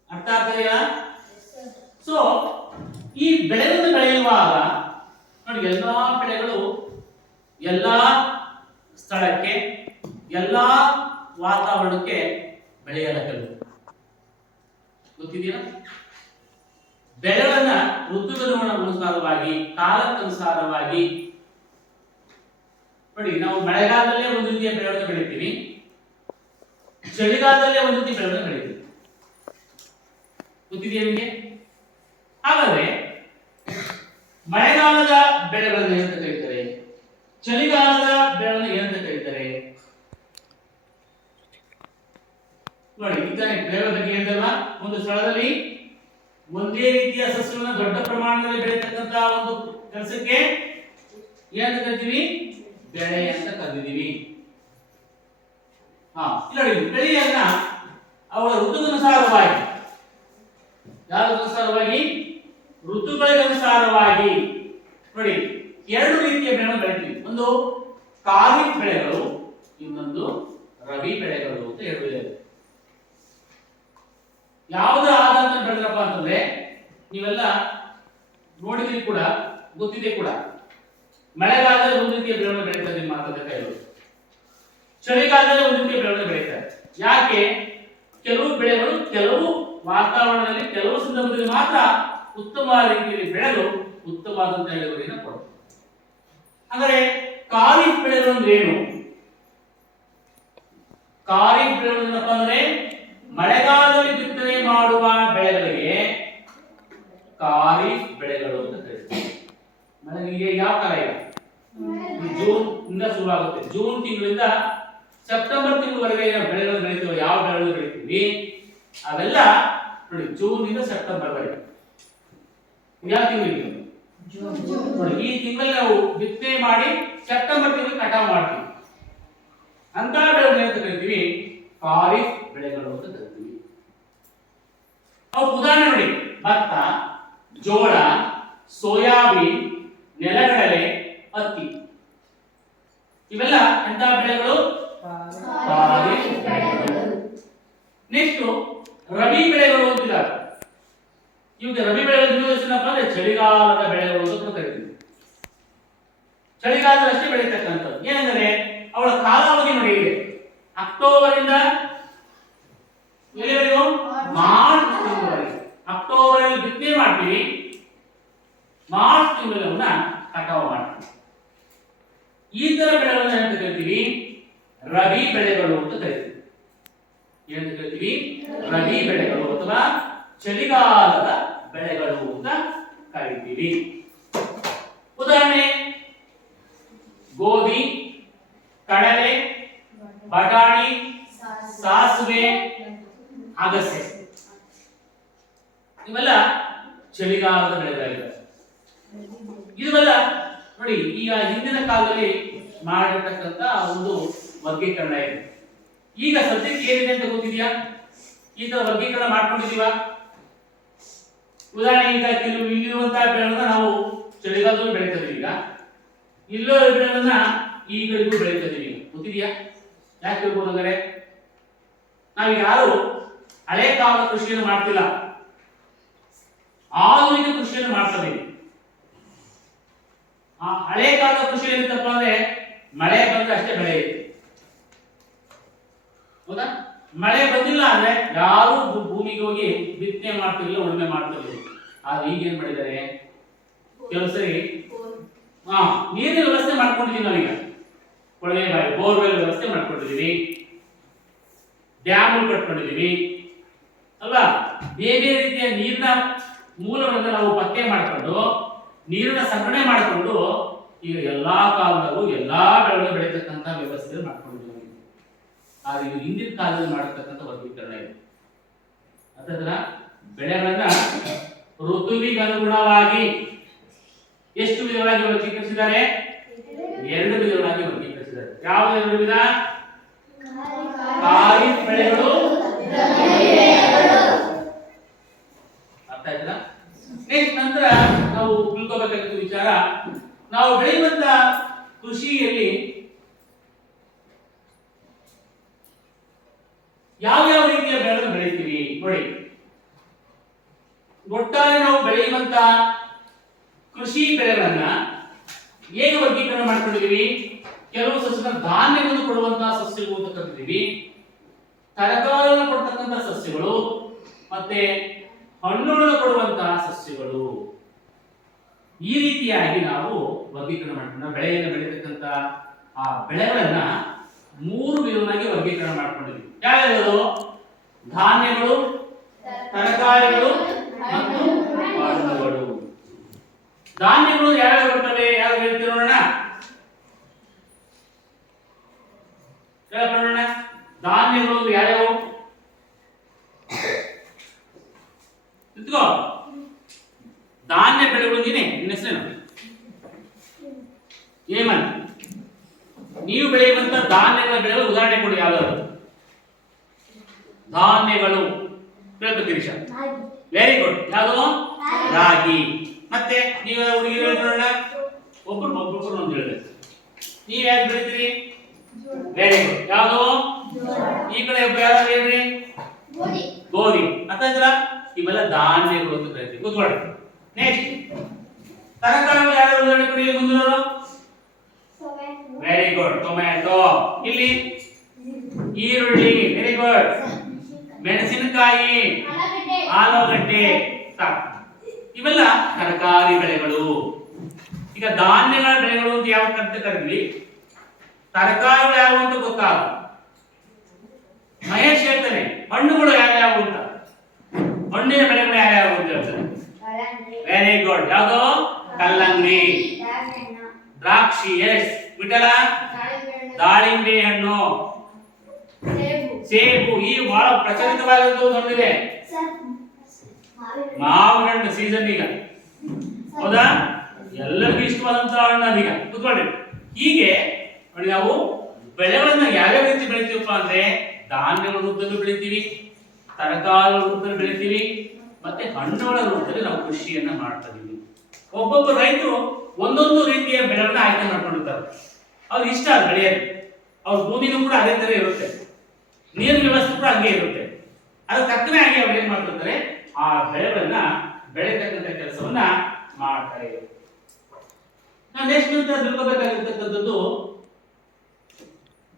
ಅರ್ಥ ಆಗ್ತದೆಯಾ ಸೊ ಈ ಬೆಳೆಗಳನ್ನು ಬೆಳೆಯುವಾಗ ನೋಡಿ, ಎಲ್ಲಾ ಬೆಳೆಗಳು ಎಲ್ಲಾ ಸ್ಥಳಕ್ಕೆ, ಎಲ್ಲಾ ವಾತಾವರಣಕ್ಕೆ ಬೆಳೆಯಲಾಗಲು ಗೊತ್ತಿದೆಯಾ? ಬೆಳೆಗಳನ್ನ ಋತುವಿನ ಅನುಸಾರವಾಗಿ ಕಾಲಕ್ಕನುಸಾರವಾಗಿ, ನೋಡಿ, ನಾವು ಮಳೆಗಾಲದಲ್ಲೇ ಒಂದು ರೀತಿಯ ಬೆಳೆಗಳನ್ನು ಬೆಳಿತೀವಿ. ಚಳಿಗಾಲದಲ್ಲೇ ಒಂದು ರೀತಿ ಬೆಳೆಗಳನ್ನು ಬೆಳಿತೀವಿ. ಗೊತ್ತಿದೆಯಾ ನಿಮಗೆ ಹಾಗಾದ್ರೆ ಮಳೆಗಾಲದ ಬೆಳೆಗಳನ್ನು ಏನಂತ ಕರೀತಾರೆ? ಚಳಿಗಾಲದ ಬೆಳೆಗಳನ್ನು ಏನಂತ ಕರೀತಾರೆ? ನೋಡಿ ಇದ್ದಾನೆ ಬೆಳೆಗಳ ಬಗ್ಗೆ ಹೇಳಿದಲ್ವಾ ಒಂದು ಸ್ಥಳದಲ್ಲಿ ಒಂದೇ ರೀತಿಯ ಸಸ್ಯವನ್ನು ದೊಡ್ಡ ಪ್ರಮಾಣದಲ್ಲಿ ಬೆಳೀತಕ್ಕಂತ ಒಂದು ಕೆಲಸಕ್ಕೆ ಏನಂತ ಕರಿತೀವಿ? ಬೆಳೆ ಅಂತ ಕರೆದಿದ್ದೀವಿ ಹಾ ನೋಡಿ, ಬೆಳೆಯನ್ನ ಅವಳ ಋತುಗನುಸಾರವಾಗಿ ಯಾವ್ದನುಸಾರವಾಗಿ ಋತುಗಳಿಗನುಸಾರವಾಗಿ ನೋಡಿ, ಎರಡು ರೀತಿಯ ಬೆಳೆಗಳನ್ನು ಬೆಳಿತೀವಿ. ಒಂದು ಖಾರಿಫ್ ಬೆಳೆಗಳು, ಇನ್ನೊಂದು ರವಿ ಬೆಳೆಗಳು ಅಂತ ಹೇಳುವುದೇ ಯಾವುದೇ ಆಧಾರದ ಬೆಳೆದ್ರಪ್ಪ ಅಂತಂದ್ರೆ, ನೀವೆಲ್ಲ ನೋಡಿದ್ರಿ ಕೂಡ, ಗೊತ್ತಿದೆ ಕೂಡ. ಮಳೆಗಾಲದಲ್ಲಿ ಒಂದು ರೀತಿಯ ಬೆಳೆಗಳು ಬೆಳೀತಾರೆ ನಿಮ್ಮ ಮಾತಾದ ಕೈಗಳು ಚಳಿಗಾಲದಲ್ಲಿ ಒಂದು ರೀತಿಯ ಬೆಳೆಗಳು ಬೆಳೀತಾರೆ. ಯಾಕೆ? ಕೆಲವು ಬೆಳೆಗಳು ಕೆಲವು ವಾತಾವರಣದಲ್ಲಿ, ಕೆಲವು ಸಂದರ್ಭದಲ್ಲಿ ಮಾತ್ರ ಉತ್ತಮವಾದ ರೀತಿಯಲ್ಲಿ ಬೆಳೆದು ಉತ್ತಮವಾದಂತಹ ಇಳುವರಿಯನ್ನು ಕೊಡುತ್ತೆ ಅಂದರೆ ಖಾರಿಫ್ ಬೆಳೆಗಳು ಅಂದ್ರೆ ಏನು? ಖಾರಿಫ್ ಬೆಳೆಗಳು ಏನಪ್ಪ ಅಂದ್ರೆ ಮಳೆಗಾಲದಲ್ಲಿ ಬಿತ್ತನೆ ಮಾಡುವ ಬೆಳೆಗಳಿಗೆ ಖಾರಿಫ್ ಬೆಳೆಗಳು ಅಂತ ಕರೀತೀವಿ ಮಳೆಗೆ ಯಾವ ಕಾಲ ಇದು ಜೂನ್ ಇಂದ ಶುರುವಾಗುತ್ತೆ ಜೂನ್ ತಿಂಗಳಿಂದ ಸೆಪ್ಟೆಂಬರ್ ತಿಂಗಳವರೆಗೆ ಬೆಳೆಗಳು ಬೆಳಿತೀವಿ. ಯಾವ ಬೆಳೆಗಳು ಬೆಳಿತೀವಿ? ಅವೆಲ್ಲ ನೋಡಿ, ಜೂನ್ ಇಂದ ಸೆಪ್ಟೆಂಬರ್ ವರೆಗೆ. ಯಾವ ತಿಂಗಳಿಗೆ ನೋಡಿ, ಈ ತಿಂಗಳಲ್ಲಿ ನಾವು ಬಿತ್ತನೆ ಮಾಡಿ ಸೆಪ್ಟೆಂಬರ್ ತಿಂಗಳು ಕಟಾವು ಮಾಡ್ತೀವಿ. ಅಂತ ಬೆಳೆಗಳು ಅಂತ ಕರಿತೀವಿ. ಖಾರಿಫ್ ಬೆಳೆಗಳು ಅಂತ ಕರಿತೀವಿ. ಅವು ಉದಾಹರಣೆ ನೋಡಿ, ಭತ್ತ, ಜೋಳ, ಸೋಯಾಬೀನ್, ನೆಲಗಡಲೆ, ಹತ್ತಿ. ಇವೆಲ್ಲ ಎಂತ ಬೆಳೆಗಳು? ನೆಕ್ಸ್ಟ್ ರಬಿ ಬೆಳೆಗಳು ಅಂತಿದ್ದಾರೆ ಇವಾಗ ರಬಿ ಬೆಳೆಗಳು ಏನಪ್ಪ ಅಂದ್ರೆ ಚಳಿಗಾಲದ ಬೆಳೆಗಳು ಅಂತ ಕರಿತೀವಿ ಚಳಿಗಾಲದಲ್ಲಿ ಅಷ್ಟೇ ಬೆಳೀತಕ್ಕಂಥದ್ದು. ಏನಂದ್ರೆ ಅವಳ ಕಾಲಾವಧಿ ನೋಡಿ ಇದೆ ಅಕ್ಟೋಬರ್ ಇಂದ ಎಲ್ಲಿವರೆಗೂ? ಮಾರ್ಚ್ ತಿಂಗಳವರೆಗೆ. ಅಕ್ಟೋಬರ್ ಬಿತ್ತನೆ ಮಾಡ್ತೀವಿ. ಮಾರ್ಚ್ ತಿಂಗಳಲ್ಲಿ ಅವನ್ನ ಕಟಾವು ಮಾಡ್ತೀವಿ. ಈ ತರ ಬೆಳೆಗಳನ್ನ ಏನಂತ ಕರಿತೀವಿ? ರಬಿ ಬೆಳೆಗಳು ಅಂತ ಕರಿತೀವಿ. ಏನಂತ ಕರಿತೀವಿ? ರಬಿ ಬೆಳೆಗಳು ಅಥವಾ ಚಳಿಗಾಲದ ಬೆಳೆಗಳು ಅಂತ ಕರಿತೀವಿ. ಉದಾಹರಣೆ, ಗೋಧಿ, ಕಡಲೆ, ಬಟಾಣಿ, ಸಾಸಿವೆ, ಅಗಸೆ. ಇವೆಲ್ಲ ಚಳಿಗಾಲದ ಬೆಳೆಗಳಿವೆ ಇವೆಲ್ಲ ನೋಡಿ ಈಗ ಹಿಂದಿನ ಕಾಲದಲ್ಲಿ ಮಾಡಿರ್ತಕ್ಕಂಥ ಒಂದು ವರ್ಗೀಕರಣ ಇದೆ. ಈಗ ಸದ್ಯಕ್ಕೆ ಏನಿದೆ ಅಂತ ಗೊತ್ತಿದೆಯಾ? ಈಗ ವರ್ಗೀಕರಣ ಮಾಡ್ಕೊಂಡಿದೀವ ಉದಾಹರಣೆ ಈಗ ಕೆಲವು ಇಲ್ಲಿರುವಂತಹ ಬೆಳೆಗಳನ್ನ ನಾವು ಚಳಿಗಾಲದಲ್ಲೂ ಬೆಳೀತದೆ ಈಗ. ಇಲ್ಲೋ ಬೆಳೆಗಳನ್ನ ಈ ಕಡೆಗೂ ಬೆಳೀತಾ ಇದೀವಿ ಈಗ. ಗೊತ್ತಿದ್ಯಾ? ಯಾಕೆ ಹೇಳ್ಬೋದು ಅಂದರೆ ನಾವೀಗ ಯಾರು? ಹಳೆ ಕಾಲದ ಕೃಷಿಯನ್ನು ಮಾಡ್ತಿಲ್ಲ. ಆಧುನಿಕ ಕೃಷಿಯನ್ನು ಮಾಡ್ತದೆ ಆ ಹಳೆ ಕಾಲದ ಕೃಷಿ ಏನಿತ್ತಪ್ಪ ಅಂದ್ರೆ ಮಳೆ ಬಂದ್ರೆ ಅಷ್ಟೇ ಬೆಳೆ ಹೌದಾ? ಮಳೆ ಬಂದಿಲ್ಲ ಅಂದ್ರೆ ಯಾರು ಭೂಮಿಗೆ ಹೋಗಿ ಬಿತ್ತನೆ ಮಾಡ್ತಿರ್ಲಿಲ್ಲ ಉಳುಮೆ ಮಾಡ್ತಿರ್ಲಿಲ್ಲ ಆದ್ರೆ ಈಗ ಏನ್ ಮಾಡಿದ್ದಾರೆ? ಕೆಲವು ಸರಿ ಹಾ, ನೀರಿನ ವ್ಯವಸ್ಥೆ ಮಾಡ್ಕೊಂಡಿದೀವಿ ನಾವೀಗ ಕೊಳವೆ ಬಾವಿ ಬೋರ್ವೆಲ್ ವ್ಯವಸ್ಥೆ ಮಾಡ್ಕೊಂಡಿದೀವಿ ಡ್ಯಾಮ್ ಕಟ್ಕೊಂಡಿದ್ದೀವಿ ಅಲ್ವಾ? ಬೇರೆ ರೀತಿಯ ನೀರಿನ ಮೂಲಗಳನ್ನ ನಾವು ಪತ್ತೆ ಮಾಡಿಕೊಂಡು, ನೀರಿನ ಸಂಗ್ರಹಣೆ ಮಾಡಿಕೊಂಡು, ಈಗ ಎಲ್ಲಾ ಕಾಲದಲ್ಲೂ ಎಲ್ಲಾ ಬೆಳೆಗಳು ಬೆಳೀತಕ್ಕಂಥ ವ್ಯವಸ್ಥೆ ಮಾಡ್ಕೊಂಡಿದ್ದೀವಿ ಆದ್ರೆ ಇದು ಹಿಂದಿನ ಕಾಲದಲ್ಲಿ ಮಾಡತಕ್ಕಂಥ ವರ್ಗೀಕರಣ ಇದೆ. ಅದರ ಬೆಳೆಗಳನ್ನ ಋತುವಿಗೆ ಅನುಗುಣವಾಗಿ ಎಷ್ಟು ವಿಧವಾಗಿ ವರ್ಗೀಕರಿಸಿದ್ದಾರೆ? ಎರಡು ವಿಧವಾಗಿ ವರ್ಗೀಕರಿಸಿದ್ದಾರೆ. ಯಾವ ಎರಡು ವಿಧ? ಖಾರಿಫ್ ಬೆಳೆಗಳು. ಅರ್ಥ ಆಯ್ತಲ್ಲ ನೆಕ್ಸ್ಟ್ ನಂತರ ನಾವು ತಿಳ್ಕೋಬೇಕಾಗಿದ್ದ ವಿಚಾರ, ನಾವು ಬೆಳೆಯುವಂತ ಕೃಷಿಯಲ್ಲಿ ಯಾವ ಯಾವ ರೀತಿಯ ಬೆಳೆಗಳನ್ನು ಬೆಳಿತೀವಿ? ನೋಡಿ. ಒಟ್ಟಾರೆ ನಾವು ಬೆಳೆಯುವಂತ ಕೃಷಿ ಬೆಳೆಗಳನ್ನ ಹೇಗೆ ವರ್ಗೀಕರಣ ಮಾಡ್ಕೊಂಡಿದೀವಿ ಕೆಲವು ಸಸ್ಯದ ಧಾನ್ಯವನ್ನು ಕೊಡುವಂತಹ ಸಸ್ಯಗಳು ಅಂತ ಕರಿತೀವಿ. ತರಕಾರಿಗಳನ್ನು ಕೊಡ್ತಕ್ಕಂತಹ ಸಸ್ಯಗಳು ಮತ್ತೆ ಹಣ್ಣುಗಳನ್ನು ಕೊಡುವಂತಹ ಸಸ್ಯಗಳು. ಈ ರೀತಿಯಾಗಿ ನಾವು ವರ್ಗೀಕರಣ ಮಾಡ್ಕೊಂಡು ಬೆಳೆಯನ್ನು ಬೆಳೀತಕ್ಕಂಥ ಆ ಬೆಳೆಗಳನ್ನ ಮೂರು ವಿಧವಾಗಿ ವರ್ಗೀಕರಣ ಮಾಡ್ಕೊಂಡಿದ್ವಿ ಯಾವ್ಯಾವುದು ಧಾನ್ಯಗಳು, ತರಕಾರಿಗಳು ಮತ್ತು ಹಣ್ಣುಗಳು ಧಾನ್ಯಗಳು ಯಾವ್ಯಾವ ಬರ್ತವೆ? ಯಾವ ಹೇಳ್ತೀವಿ ನೋಡೋಣ? ನೋಡೋಣ. ಧಾನ್ಯಗಳು ಯಾವ್ಯಾವು? ನಿಂತ್ಕೋ. ಧಾನ್ಯ ಬೆಳೆಗಳು ನೀನೆ, ನಿನ್ನ ಹೆಸರೇನು? ಏಮನ್ ನೀವು ಬೆಳೆಯುವಂತ ಧಾನ್ಯಗಳ ಬೆಳೆಗಳು ಉದಾಹರಣೆ ಕೊಡಿ ಯಾವ್ದಾದ್ರು. ಧಾನ್ಯಗಳು. ಗಿರೀಶ? ವೆರಿ ಗುಡ್ ಯಾವುದು? ರಾಗಿ. ಮತ್ತೆ ನೀವು ಹುಡುಗಿ ನೋಡೋಣ ಒಬ್ರು ಒಬ್ಬೊಬ್ರು ಒಂದು ಹೇಳ್ಬೇಕು ನೀವ್ ಯಾಕೆ ಬೆಳಿತೀರಿ? ವೆರಿ ಗುಡ್ ಯಾವುದು? ಈ ಕಡೆ ಯಾರು ಹೇಳ್ರಿ ಗೋಧಿ. ಅಂತಂದ್ರ ಇವೆಲ್ಲ ಧಾನ್ಯಗಳು ಅಂತ ಕರಿತೀವಿ. ಕೂತ್ಕೊಳ್ಳಿ. ನೆಕ್ಸ್ಟ್ ತರಕಾರಿಗಳು ಯಾರು ಉದಾಹರಣೆ ಕೊಡಿ ಮುಂದಿನವರು? Very good tomato. ಇಲ್ಲಿ? ಈರುಳ್ಳಿ. ವೆರಿ ಗುಡ್ ಮೆಣಸಿನಕಾಯಿ ಆಲೂಗಡ್ಡೆ. ಸಾಕು. ಇವೆಲ್ಲ ತರಕಾರಿ ಬೆಳೆಗಳು. ಈಗ ಧಾನ್ಯಗಳ ಬೆಳೆಗಳು ಅಂತ ಯಾವ ಕರ್ತ ಕರೀಲಿ ತರಕಾರಿಗಳು ಯಾವ ಅಂತ ಗೊತ್ತಾಗ ಮಹೇಶ್ ಹೇಳ್ತಾನೆ ಹಣ್ಣುಗಳು ಯಾವ್ಯಾವು ಅಂತ. ಹಣ್ಣಿನ ಬೆಳೆಗಳು ಯಾವ್ಯಾವು ಅಂತ ಹೇಳ್ತಾರೆ ಕಲ್ಲಂಗಡಿ. ವೆರಿ ಗುಡ್ ಯಾವುದು? ಕಲ್ಲಂಗಡಿ. ದಾಳಿಹಣ್ಣು ದ್ರಾಕ್ಷಿ ಎಸ್ ವಿಠಲ? ದಾಳಿಂಬೆ ದಾಳಿಂಬೆ ಹಣ್ಣು. ಸೇಬು ಈ ಬಹಳ ಪ್ರಚಲಿತವಾಗಿರುವಂತ ಒಂದು ಹಣ್ಣಿದೆ ಮಾವಿನ ಹಣ್ಣು ಸೀಸನ್ ಈಗ. ಹೌದಾ? ಎಲ್ಲರಿಗೂ ಇಷ್ಟವಾದಂತಹ ಹಣ್ಣು ಅದೀಗ. ಕೂತ್ಕೊಳ್ಳಿ. ಹೀಗೆ ನೋಡಿ ನಾವು ಬೆಳೆಗಳನ್ನ ಯಾವ್ಯಾವ ರೀತಿ ಬೆಳಿತೀವಪ್ಪ ಅಂದ್ರೆ ಧಾನ್ಯಗಳ ರೂಪದಲ್ಲೂ ಬೆಳಿತೀವಿ ತರಕಾರಿ ರೂಪದಲ್ಲಿ ಬೆಳಿತೀವಿ ಮತ್ತೆ ಹಣ್ಣುಗಳ ರೂಪದಲ್ಲಿ ನಾವು ಕೃಷಿಯನ್ನ ಮಾಡ್ತಾ ಇದೀವಿ. ಒಬ್ಬೊಬ್ಬ ರೈತರು ಒಂದೊಂದು ರೀತಿಯ ಬೆಳೆಗಳನ್ನ ಆಯ್ಕೆ ಮಾಡ್ಕೊಂಡಿರ್ತಾರೆ. ಅವ್ರು ಇಷ್ಟ ಅದು ಬೆಳೆಯೋದು. ಅವ್ರ ಭೂಮಿನೂ ಕೂಡ ಅದೇ ತರ ಇರುತ್ತೆ. ನೀರಿನ ವ್ಯವಸ್ಥೆ ಕೂಡ ಹಂಗೆ ಇರುತ್ತೆ. ಅದು ತಕ್ಕನೆ ಆಗಿ ಅವ್ರು ಏನ್ ಮಾಡ್ತಿರ್ತಾರೆ ಆ ಬೆಳೆಗಳನ್ನ ಬೆಳೆತಕ್ಕಂಥ ಕೆಲಸವನ್ನ ಮಾಡ್ತಾರೆ ನಾವು ನೆಕ್ಸ್ಟ್ ತಿಳ್ಕೊಬೇಕಾಗಿರ್ತಕ್ಕಂಥದ್ದು,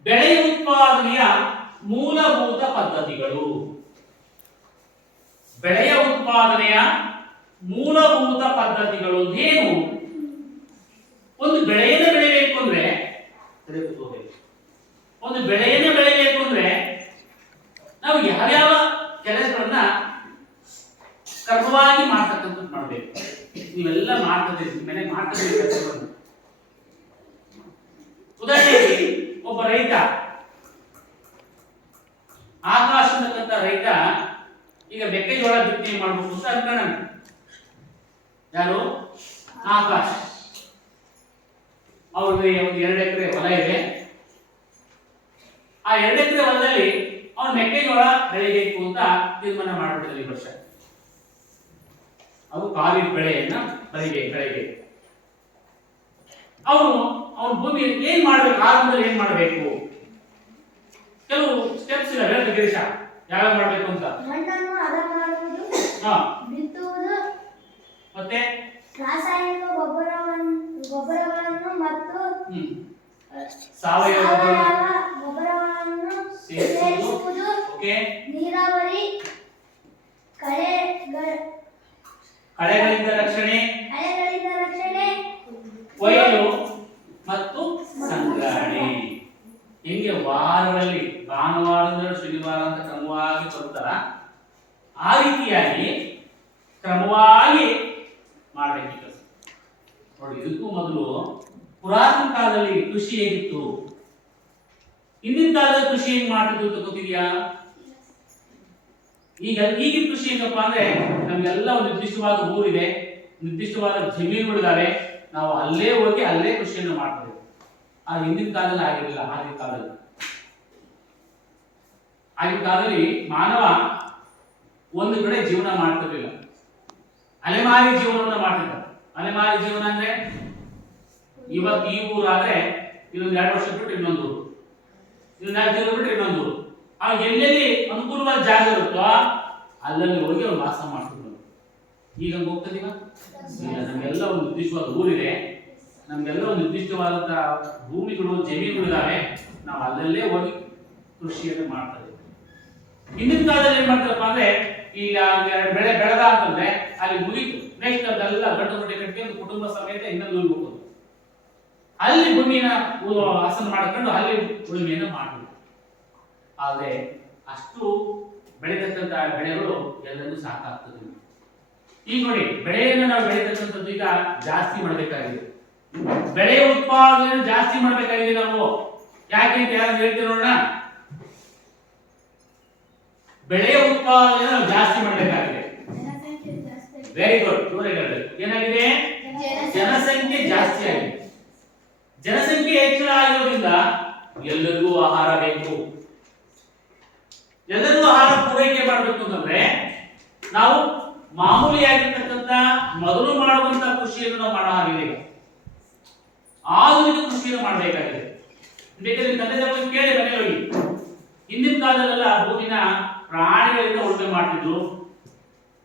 ಬೆಳೆ ಉತ್ಪಾದನೆಯ ಮೂಲಭೂತ ಪದ್ಧತಿಗಳು. ಬೆಳೆಯ ಉತ್ಪಾದನೆಯ ಮೂಲಭೂತ ಪದ್ಧತಿಗಳು ಏನು? ಒಂದು ಬೆಳೆಯನ್ನು ಬೆಳೆಯಬೇಕು ಅಂದ್ರೆ. ಒಂದು ಬೆಳೆಯನ್ನು ಅಂದ್ರೆ ನಾವು ಯಾವ್ಯಾವ ಕೆಲಸಗಳನ್ನ ಕ್ರಮವಾಗಿ ಮಾಡ್ತಕ್ಕಂಥದ್ದು ಮಾಡಬೇಕು. ನೀವೆಲ್ಲ ಮಾಡ್ತದೆ ಮೇಲೆ ಮಾಡ್ತದೆ ಕೆಲಸಗಳನ್ನು. ಉದಾಹರಣೆಗೆ ಒಬ್ಬ ರೈತ ಆಕಾಶ ಅಂತಕ್ಕಂಥ ರೈತ ಈಗ ಮೆಕ್ಕೆಜೋಳ ಬಿತ್ತನೆ ಮಾಡಬೇಕು ಅಂತ ಅನ್ಕೋಣ ಯಾರು? ಆಕಾಶ್. ಅವ್ರಿಗೆ ಒಂದು ಎರಡು ಎಕರೆ ಹೊಲ ಇದೆ. ಆ ಎರಡು ಎಕರೆ ಹೊಲದಲ್ಲಿ ಅವ್ನು ಮೆಕ್ಕೆಜೋಳ ಬೆಳಿಬೇಕು ಅಂತ ತೀರ್ಮಾನ ಮಾಡಿಬಿಟ್ಟಿದ್ರು ಈ ವರ್ಷ. ಅವು ಕಾವಿ ಬೆಳೆಯನ್ನ ಬೆಳಿಬೇಕು ಬೆಳಿಬೇಕು ಅವನು ಅವನ ಭೂಮಿ ಏನ್ ಮಾಡ್ಬೇಕು ಆರಂಭದಲ್ಲಿ ಏನ್ ಮಾಡಬೇಕು? ಕೆಲವು ಸ್ಟೆಪ್ಸ್ ಇಲ್ಲ ಹೇಳ್ತ ಗಿರೀಶ. ಯಾವ್ಯಾವ ಮಾಡ್ಬೇಕು ಅಂತ? ಬಿತ್ತುವುದು ಮತ್ತೆ? ರಾಸಾಯನಿಕ ಗೊಬ್ಬರವನ್ನು ಗೊಬ್ಬರಗಳನ್ನು ಮತ್ತು ಸಾವಯವ ಸಾವಯವ ಗೊಬ್ಬರಗಳನ್ನು ಸೇರಿಸುವುದು. ಸೇರಿಸುವುದು ಓಕೆ? ನೀರಾವರಿ ಕಳೆಗಳ ಕಳೆಗಳಿಂದ ರಕ್ಷಣೆ ಕಳೆಗಳಿಂದ ರಕ್ಷಣೆ ಕೊಯ್ಲು ಮತ್ತು ಸಂಗ್ರಹಣೆ. ಹಿಂಗೆ ವಾರದಲ್ಲಿ ಭಾನುವಾರದಿಂದ ಶನಿವಾರ ಅಂತ ಕ್ರಮವಾಗಿ ಬರ್ತಾರ ಆ ರೀತಿಯಾಗಿ ಕ್ರಮವಾಗಿ ಮಾಡಬೇಕು ಕೆಲಸ ನೋಡಿ ಇದಕ್ಕೂ ಮೊದಲು ಪುರಾತನ ಕಾಲದಲ್ಲಿ ಕೃಷಿ ಹೇಗಿತ್ತು? ಹಿಂದಿನ ಕಾಲದಲ್ಲಿ ಕೃಷಿ ಹೆಂಗ್ ಮಾಡ್ತಿದ್ರು ಅಂತ ಗೊತ್ತಿದ್ಯಾ? ಈಗ ಈಗಿನ ಕೃಷಿ ಏನಪ್ಪಾ ಅಂದ್ರೆ ನಮ್ಗೆಲ್ಲ ಒಂದು ನಿರ್ದಿಷ್ಟವಾದ ಊರಿದೆ, ನಿರ್ದಿಷ್ಟವಾದ ಜಮೀನುಗಳಿದಾವೆ. ನಾವು ಅಲ್ಲೇ ಹೋಗಿ ಅಲ್ಲೇ ಕೃಷಿಯನ್ನು ಮಾಡ್ತೇವೆ ಆ ಹಿಂದಿನ ಕಾಲದಲ್ಲಿ ಆಗಿರಲಿಲ್ಲ, ಆಗಿನ ಕಾಲದಲ್ಲಿ. ಆಗಿನ ಕಾಲದಲ್ಲಿ ಮಾನವ ಒಂದು ಕಡೆ ಜೀವನ ಮಾಡ್ತಿರ್ಲಿಲ್ಲ. ಅಲೆಮಾರಿ ಜೀವನವನ್ನ ಮಾಡ್ತಿದ್ದ. ಅಲೆಮಾರಿ ಜೀವನ ಅಂದ್ರೆ ಇವತ್ತು ಈ ಊರಾದ್ರೆ ಇನ್ನೊಂದು ಎರಡು ವರ್ಷ ಬಿಟ್ಟು ಇನ್ನೊಂದು ಊರು. ಇನ್ನೊಂದು ಎರಡು ಬಿಟ್ಟು ಇನ್ನೊಂದು ಊರು. ಅವಾಗ ಎಲ್ಲೆಲ್ಲಿ ಅನುಕೂಲವಾದ ಜಾಗ ಇರುತ್ತೋ ಅಲ್ಲಲ್ಲಿ ಹೋಗಿ ಅವ್ರು ವಾಸ ಮಾಡ್ತಿದ್ರು ಈಗ ಹಂಗ್ ಹೋಗ್ತದೀವ ಇಲ್ಲ, ನಮ್ಗೆಲ್ಲ ಒಂದು ನಿರ್ದಿಷ್ಟವಾದ ಊರಿದೆ. ನಮ್ಗೆಲ್ಲ ಒಂದು ನಿರ್ದಿಷ್ಟವಾದಂತ ಭೂಮಿಗಳು ಜಮೀನುಗಳಿದಾವೆ ನಾವು ಅಲ್ಲಲ್ಲೇ ಹೋಗಿ ಕೃಷಿಯನ್ನು ಮಾಡ್ತಾ ಇದ್ದೀವಿ ಹಿಂದಿನ ಕಾಲದಲ್ಲಿ ಏನ್ ಮಾಡ್ತಾರಪ್ಪ ಅಂದ್ರೆ, ಈಗ ಬೆಳೆ ಬೆಳೆದ ಅಂತಂದ್ರೆ ಅಲ್ಲಿ ಮುಗೀತು. ನೆಕ್ಸ್ಟ್ ಅದೆಲ್ಲ ಗಂಟು ಕಟ್ಟಿ ಒಂದು ಕುಟುಂಬ ಸಮೇತ ಇನ್ನೊಂದು ಹೋಗೋದು ಅಲ್ಲಿ ಭೂಮಿನ ಹಸನ್ ಮಾಡ್ಕೊಂಡು ಅಲ್ಲಿ ಉಳುಮೆಯನ್ನು ಮಾಡಬೇಕು ಆದ್ರೆ ಅಷ್ಟು ಬೆಳೀತಕ್ಕಂತ ಬೆಳೆಗಳು ಎಲ್ಲರಿಗೂ ಸಾಕಾಗ್ತದೆ. ಈಗ ನೋಡಿ, ಬೆಳೆಯನ್ನು ನಾವು ಬೆಳೀತಕ್ಕಂಥದ್ದು ಈಗ ಜಾಸ್ತಿ ಮಾಡಬೇಕಾಗಿದೆ. ಬೆಳೆ ಉತ್ಪಾದನೆ ಜಾಸ್ತಿ ಮಾಡಬೇಕಾಗಿದೆ ನಾವು. ಯಾಕೆ ಅಂತ ಯಾರು ಹೇಳ್ತೀವಿ ನೋಡೋಣ? ಬೆಳೆ ಉತ್ಪಾದನೆ ಜಾಸ್ತಿ ಮಾಡಬೇಕಾಗಿದೆ. ವೆರಿ ಗುಡ್ ದೂರ ಏನಾಗಿದೆ? ಜನಸಂಖ್ಯೆ ಜಾಸ್ತಿ ಆಗಿದೆ. ಜನಸಂಖ್ಯೆ ಹೆಚ್ಚಳ ಆಗಿರೋದ್ರಿಂದ ಎಲ್ಲರಿಗೂ ಆಹಾರ ಬೇಕು. ಎಲ್ಲರಿಗೂ ಆಹಾರ ಪೂರೈಕೆ ಮಾಡಬೇಕು ಅಂತಂದ್ರೆ ನಾವು ಮಾಮೂಲಿಯಾಗಿರ್ತಕ್ಕಂಥ ಮೊದಲು ಮಾಡುವಂತ ಕೃಷಿಯನ್ನು ನಾವು ಮಾಡೋ ಹಾಗಿದೆ ಈಗ ಆಧುನಿಕ ಕೃಷಿಯನ್ನು ಮಾಡಬೇಕಾಗಿದೆ. ಬೇಕಾದ್ರೆ ತಂದೆ ತಾಯಿ ಕೇಳಿ ಮನೆಗೆ ಹೋಗಿ. ಹಿಂದಿನ ಕಾಲದಲ್ಲೆಲ್ಲ ಭೂಮಿನ ಪ್ರಾಣಿಗಳಿಂದ ಉಳುಮೆ ಮಾಡ್ತಿದ್ರು.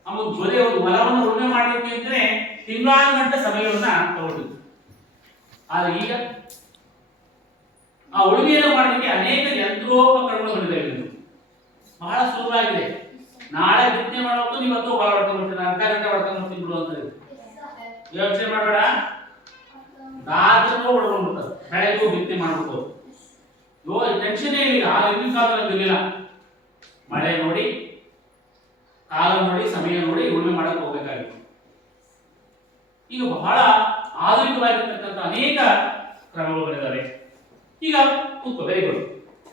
ಆಮೇಲೆ ಜೊತೆ ಒಂದು ಹೊಲವನ್ನು ಉಳುಮೆ ಮಾಡಲಿಕ್ಕೆ ಅಂದ್ರೆ ತಿಂಗಳಾರು ಗಂಟೆ ಸಮಯವನ್ನ ತಗೊಂಡಿದ್ರು ಆದ್ರೆ ಈಗ ಆ ಉಳುಮೆಯನ್ನು ಮಾಡಲಿಕ್ಕೆ ಅನೇಕ ಯಂತ್ರೋಪಕರಣಗಳು ಬಂದಿದ್ದಾವೆ. ಇಂದು. ಸುಲಭ ಆಗಿದೆ ನಾಳೆ ಬಿತ್ತನೆ ಮಾಡೋದು ಇವತ್ತು ಹೊಲ ಹೊಡ್ಕೊಂಡು ಬರ್ತೀನಿ ಅರ್ಧ ಗಂಟೆ ಹೊಡ್ಕೊಂಡು ಬರ್ತೀನಿ ಬಿಡು ಅಂತ. ಯೋಚನೆ ಮಾಡಬೇಡ. ರಾತ್ರಿಗೂ ಹೊಡ್ಕೊಂಡು ಬಿಡ್ತಾರೆ. ಬೆಳಗ್ಗೆ ಬಿತ್ತನೆ ಮಾಡಬೇಕು ಯೋ ಟೆನ್ಷನ್ ಏನಿಲ್ಲ ಆ ಹಿಂದಿನ ಕಾಲದಲ್ಲಿ ಇರಲಿಲ್ಲ. ಮಳೆ ನೋಡಿ, ಕಾಲ ನೋಡಿ, ಸಮಯ ನೋಡಿ ಉಳುಮೆ ಮಾಡಕ್ಕೆ ಹೋಗ್ಬೇಕಾಗಿತ್ತು. ಈಗ ಬಹಳ ಆಧುನಿಕವಾಗಿರ್ತಕ್ಕಂಥ ಅನೇಕ ಕ್ರಮಗಳು ಬಂದಿದ್ದಾವೆ. ಈಗ ಕೂತ್ಕೋ. ವೆರಿ ಗುಡ್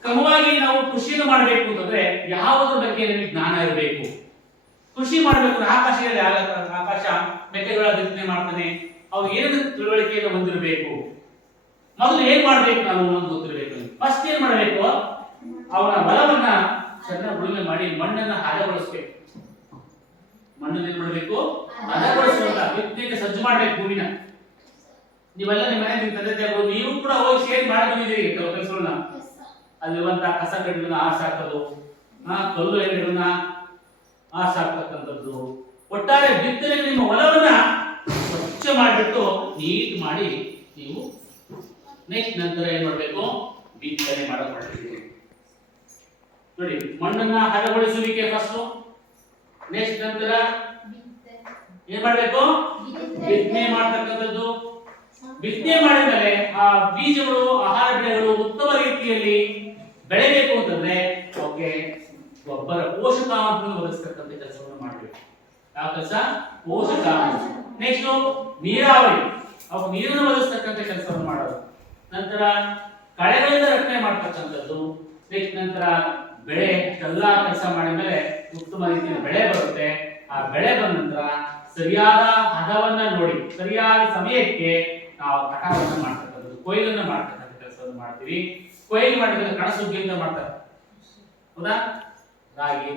ಕ್ರಮವಾಗಿ ನಾವು ಕೃಷಿಯನ್ನು ಮಾಡಬೇಕು ಅಂತಂದ್ರೆ ಯಾವುದ್ರ ಬಗ್ಗೆ ನಮಗೆ ಜ್ಞಾನ ಇರಬೇಕು. ಕೃಷಿ ಮಾಡಬೇಕು ಆಕಾಶದಲ್ಲಿ ಆಕಾಶ ಮೆಕ್ಕೆಗಳ ಬಿತ್ತನೆ ಮಾಡ್ತಾನೆ. ಅವ್ರು ಏನು ತಿಳುವಳಿಕೆಯನ್ನು ಹೊಂದಿರಬೇಕು? ಮೊದಲು ಏನ್ ಮಾಡ್ಬೇಕು ನಾನು ಅನ್ನೋದು ಗೊತ್ತಿರಬೇಕು. ಫಸ್ಟ್ ಏನ್ ಮಾಡಬೇಕು? ಅವನ ಬಲವನ್ನ ಚೆನ್ನಾಗಿ ಉಳುಮೆ ಮಾಡಿ ಮಣ್ಣನ್ನ ಹದಗೊಳಿಸ್ಬೇಕು ಮಣ್ಣನ್ನ ಏನ್ ಮಾಡಬೇಕು? ಹದಗೊಳಿಸುವಂತ ಬಿತ್ತನೆ ಸಜ್ಜು ಮಾಡ್ಬೇಕು ಭೂಮಿನ. ನೀವೆಲ್ಲ ನಿಮ್ಮ ಮನೆ ನಿಮ್ಮ ತಂದೆ ನೀವು ಕೂಡ ಹೋಗಿ ಸೇರಿ ಮಾಡಿ ಬಂದಿದ್ದೀರಿ ಕೆಲವು ಕೆಲಸಗಳನ್ನ ಅಲ್ಲಿರುವಂತ ಕಸ ಕಡ್ಡಿಗಳನ್ನ ಆರ್ಸಾಕೋದು ಆ ಕಲ್ಲು ಎಣ್ಣೆಗಳನ್ನ ಆರ್ಸಾಕ್ತಕ್ಕಂಥದ್ದು. ಒಟ್ಟಾರೆ ಬಿತ್ತನೆ ನಿಮ್ಮ ಹೊಲವನ್ನ ಸ್ವಚ್ಛ ಮಾಡಿಬಿಟ್ಟು ನೀಟ್ ಮಾಡಿ ನೀವು ನೆಕ್ಸ್ಟ್ ನಂತರ ಏನ್ ಮಾಡಬೇಕು? ಬಿತ್ತನೆ ಮಾಡಕ್ ನೋಡಿ ಮಣ್ಣನ್ನ ಹದಗೊಳಿಸುವಿಕೆ ಫಸ್ಟ್ ನೆಕ್ಸ್ಟ್ ನಂತರ ಏನ್ ಮಾಡಬೇಕು? ಬಿತ್ತನೆ. ಮಾಡ್ತಕ್ಕಂಥದ್ದು. ಬಿತ್ತನೆ ಮಾಡಿದ್ಮೇಲೆ ಆ ಬೀಜಗಳು ಆಹಾರ ಬೆಳೆಗಳು ಉತ್ತಮ ರೀತಿಯಲ್ಲಿ ಬೆಳೆಬೇಕು ಅಂತಂದ್ರೆ ಅವಕ್ಕೆ ಗೊಬ್ಬರ ಪೋಷಕಾಂಶಗಳನ್ನು ಒದಗಿಸ್ತಕ್ಕಂಥ ಕೆಲಸವನ್ನು ಮಾಡಬೇಕು. ಯಾವ ಕೆಲಸ? ಪೋಷಕಾಂಶ ನೆಕ್ಸ್ಟ್ ನೀರಾವರಿ. ಅವು ನೀರನ್ನು ಒದಗಿಸ್ತಕ್ಕಂಥ ಕೆಲಸವನ್ನು ಮಾಡೋದು. ನಂತರ ಕಳೆಗಳಿಂದ ರಕ್ಷಣೆ ಮಾಡ್ತಕ್ಕಂಥದ್ದು. ನೆಕ್ಸ್ಟ್ ನಂತರ ಬೆಳೆ, ಎಲ್ಲ ಕೆಲಸ ಮಾಡಿದ್ಮೇಲೆ ಉತ್ತಮ ರೀತಿಯ ಬೆಳೆ ಬರುತ್ತೆ. ಆ ಬೆಳೆ ಬಂದ ನಂತರ ಸರಿಯಾದ ಹದವನ್ನ ನೋಡಿ, ಸರಿಯಾದ ಸಮಯಕ್ಕೆ ನಾವು ಕಟಾವನ್ನು ಮಾಡ್ತಕ್ಕಂಥದ್ದು, ಕೊಯ್ಲನ್ನ ಮಾಡ್ತಕ್ಕಂಥ ಕೆಲಸವನ್ನು ಮಾಡ್ತೀವಿ. ಕೊಯ್ಲು ಮಾಡಿದ್ರೆ ಕಣಸುಗ್ಗಿ ಅಂತ ಮಾಡ್ತಾರೆ. ಹೌದಾ? ರಾಗಿ,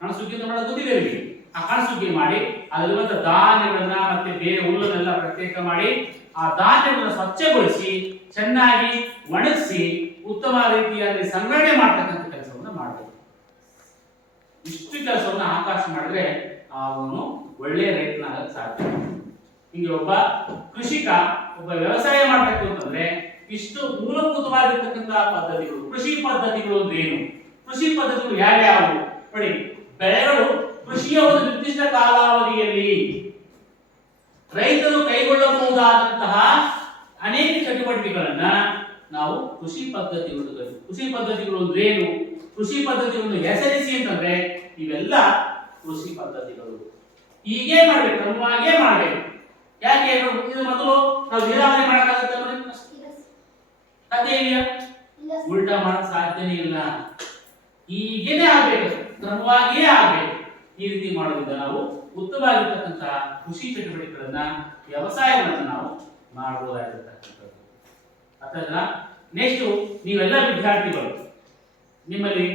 ಕಣಸುಗ್ಗಿ ಅಂತ ಮಾಡೋದು ಗೊತ್ತಿದೆ ನಿಮಗೆ. ಆ ಕಣಸುಗ್ಗಿ ಮಾಡಿ ಅದರಲ್ಲಿರುವಂತಹ ಧಾನ್ಯಗಳನ್ನ ಮತ್ತೆ ಬೇರೆ ಹುಲ್ಲನ್ನೆಲ್ಲ ಪ್ರತ್ಯೇಕ ಮಾಡಿ, ಆ ಧಾನ್ಯಗಳನ್ನ ಸ್ವಚ್ಛಗೊಳಿಸಿ, ಚೆನ್ನಾಗಿ ಒಣಗಿಸಿ, ಉತ್ತಮ ರೀತಿಯಲ್ಲಿ ಸಂಗ್ರಹಣೆ ಮಾಡ್ತಕ್ಕಂಥ ಕೆಲಸವನ್ನು ಮಾಡಬೇಕು ಇಷ್ಟು ಕೆಲಸವನ್ನು ಆಕಾಶ ಮಾಡಿದ್ರೆ ಅವನು ಒಳ್ಳೆ ರೈತನಾಗಕ್ಕೆ ಸಾಧ್ಯ. ಹಿಂಗೆ ಒಬ್ಬ ಕೃಷಿಕ, ಒಬ್ಬ ವ್ಯವಸಾಯ ಮಾಡಬೇಕು ಅಂತಂದ್ರೆ ಇಷ್ಟು ಮೂಲಭೂತವಾಗಿರ್ತಕ್ಕಂತಹ ಪದ್ಧತಿಗಳು. ಕೃಷಿ ಪದ್ಧತಿಗಳು ಅಂದ್ರೆ ಏನು? ಕೃಷಿ ಪದ್ಧತಿಗಳು ಯಾವ್ಯಾವು ನೋಡಿ, ಬೆಳೆಗಳು ಕೃಷಿಯ ಒಂದು ನಿರ್ದಿಷ್ಟ ಕಾಲಾವಧಿಯಲ್ಲಿ ರೈತರು ಕೈಗೊಳ್ಳಬಹುದಾದಂತಹ ಅನೇಕ ಚಟುವಟಿಕೆಗಳನ್ನ ನಾವು ಕೃಷಿ ಪದ್ಧತಿಗಳು ಕೃಷಿ ಪದ್ಧತಿಗಳು ಅಂದ್ರೆ ಏನು? ಕೃಷಿ ಪದ್ಧತಿಗಳನ್ನು ಹೆಸರಿಸಿ ಅಂತಂದ್ರೆ ಇವೆಲ್ಲ ಕೃಷಿ ಪದ್ಧತಿಗಳು. ಹೀಗೆ ಮಾಡ್ಬೇಕು, ಕ್ರಮವಾಗೇ ಮಾಡ್ಬೇಕು. ಯಾಕೆ? ಇದು ಮೊದಲು ನಾವು ನೀರಾವರಿ ಮಾಡಕ್ಕಾಗತ್ತೆ ಸಾಧ್ಯ ಉಲ್ಟಾ ಮಾಡಕ್ ಸಾಧ್ಯನೇ ಇಲ್ಲ. ಹೀಗೇನೆ ಆಗ್ಬೇಕು ಕ್ರಮವಾಗಿಯೇ ಆಗ್ಬೇಕು. ಈ ರೀತಿ ಮಾಡೋದ್ರಿಂದ ನಾವು ಉತ್ತಮವಾಗಿರ್ತಕ್ಕಂಥ ಕೃಷಿ ಚಟುವಟಿಕೆಗಳನ್ನ ವ್ಯವಸಾಯಗಳನ್ನ ನಾವು ಮಾಡಬಹುದಾಗಿರ್ತಕ್ಕಂಥದ್ದು ಅರ್ಥಾಯ್ತಾ ನೆಕ್ಸ್ಟ್ ನೀವೆಲ್ಲ ವಿದ್ಯಾರ್ಥಿಗಳು ನಿಮ್ಮಲ್ಲಿ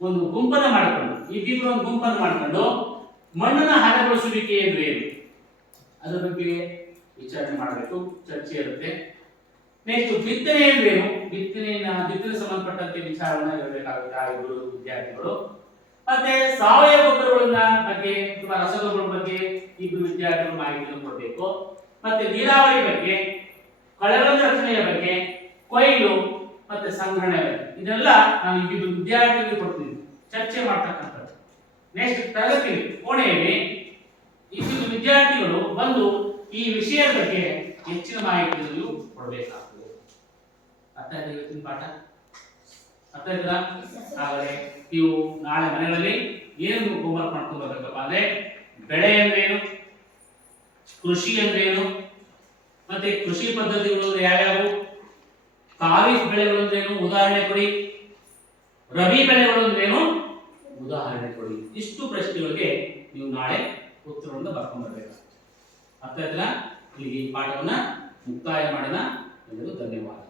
ಒಂದು ಗುಂಪನ್ನು ಮಾಡಿಕೊಂಡು ಇಬ್ಬಿಬ್ರು ಒಂದು ಗುಂಪನ್ನು ಮಾಡಿಕೊಂಡು ಮಣ್ಣನ್ನ ಹದಗೊಳಿಸುವಿಕೆ ಅಂದ್ರೆ ಏನು? ಅದರ ಬಗ್ಗೆ ವಿಚಾರಣೆ ಮಾಡಬೇಕು ಚರ್ಚೆ ಇರುತ್ತೆ. ನೆಕ್ಸ್ಟ್ ಬಿತ್ತನೆ ಅಂದ್ರೆ ಏನು ಬಿತ್ತನೆಯನ್ನ, ಬಿತ್ತನೆ ಸಂಬಂಧಪಟ್ಟಂತೆ ವಿಚಾರವನ್ನ ಹೇಳಬೇಕಾಗುತ್ತೆ ಆ ಇಬ್ಬರು ವಿದ್ಯಾರ್ಥಿಗಳು. ಮತ್ತೆ ಸಾವಯವ ಗೊಬ್ಬರಗಳನ್ನ ಬಗ್ಗೆ ಅಥವಾ ರಸಗೊಬ್ಬರ ಬಗ್ಗೆ ಇಬ್ಬರು ವಿದ್ಯಾರ್ಥಿಗಳು ಮಾಹಿತಿಯನ್ನು ಕೊಡಬೇಕು. ಮತ್ತೆ ನೀರಾವರಿ ಬಗ್ಗೆ ಕಳೆಗಳ ರಕ್ಷಣೆಯ ಬಗ್ಗೆ, ಕೊಯ್ಲು ಮತ್ತೆ ಸಂಗ್ರಹಣೆ ಬಗ್ಗೆ. ಇದೆಲ್ಲ ನಾನು ಇಬ್ಬರು ವಿದ್ಯಾರ್ಥಿಗಳಿಗೆ ಕೊಡ್ತೀನಿ ಚರ್ಚೆ ಮಾಡ್ತಕ್ಕಂಥದ್ದು. ನೆಕ್ಸ್ಟ್ ತರಗತಿ ಕೋಣೆಯಲ್ಲಿ ಇಬ್ಬರು ವಿದ್ಯಾರ್ಥಿಗಳು ಬಂದು ಈ ವಿಷಯದ ಬಗ್ಗೆ ಹೆಚ್ಚಿನ ಮಾಹಿತಿಯನ್ನು ಕೊಡಬೇಕಾಗ್ತದೆ. ಅರ್ಥ ಆಯ್ತು ಇವತ್ತಿನ ಪಾಠ? ಅರ್ಥ ಆಯ್ತಾ ಹಾಗಾದ್ರೆ ನೀವು ನಾಳೆ ಮನೆಗಳಲ್ಲಿ ಏನು ಹೋಮ್ವರ್ಕ್ ಮಾಡ್ಕೊಂಡು ಬರ್ಬೇಕಪ್ಪ ಅಂದ್ರೆ ಬೆಳೆ ಅಂದ್ರೆ ಏನು? ಕೃಷಿ ಅಂದ್ರೆ ಏನು? ಮತ್ತೆ ಕೃಷಿ ಪದ್ಧತಿಗಳು ಯಾವ್ಯಾವು? ಖಾರಿಫ್ ಬೆಳೆಗಳು ಅಂದ್ರೆ ಏನು? ಉದಾಹರಣೆ ಕೊಡಿ. ರಬಿ ಬೆಳೆಗಳು ಅಂದ್ರೆ ಏನು? ಉದಾಹರಣೆ ಕೊಡಿ. ಇಷ್ಟು ಪ್ರಶ್ನೆಗಳಿಗೆ ನೀವು ನಾಳೆ ಉತ್ತರವನ್ನು ಬರ್ಕೊಂಡು ಬರ್ಬೇಕು ಅರ್ಥ ಆಯ್ತಲ್ಲ ಈ ಪಾಠವನ್ನ ಮುಕ್ತಾಯ ಮಾಡೋಣ. ಎಲ್ಲರಿಗೂ ಧನ್ಯವಾದ.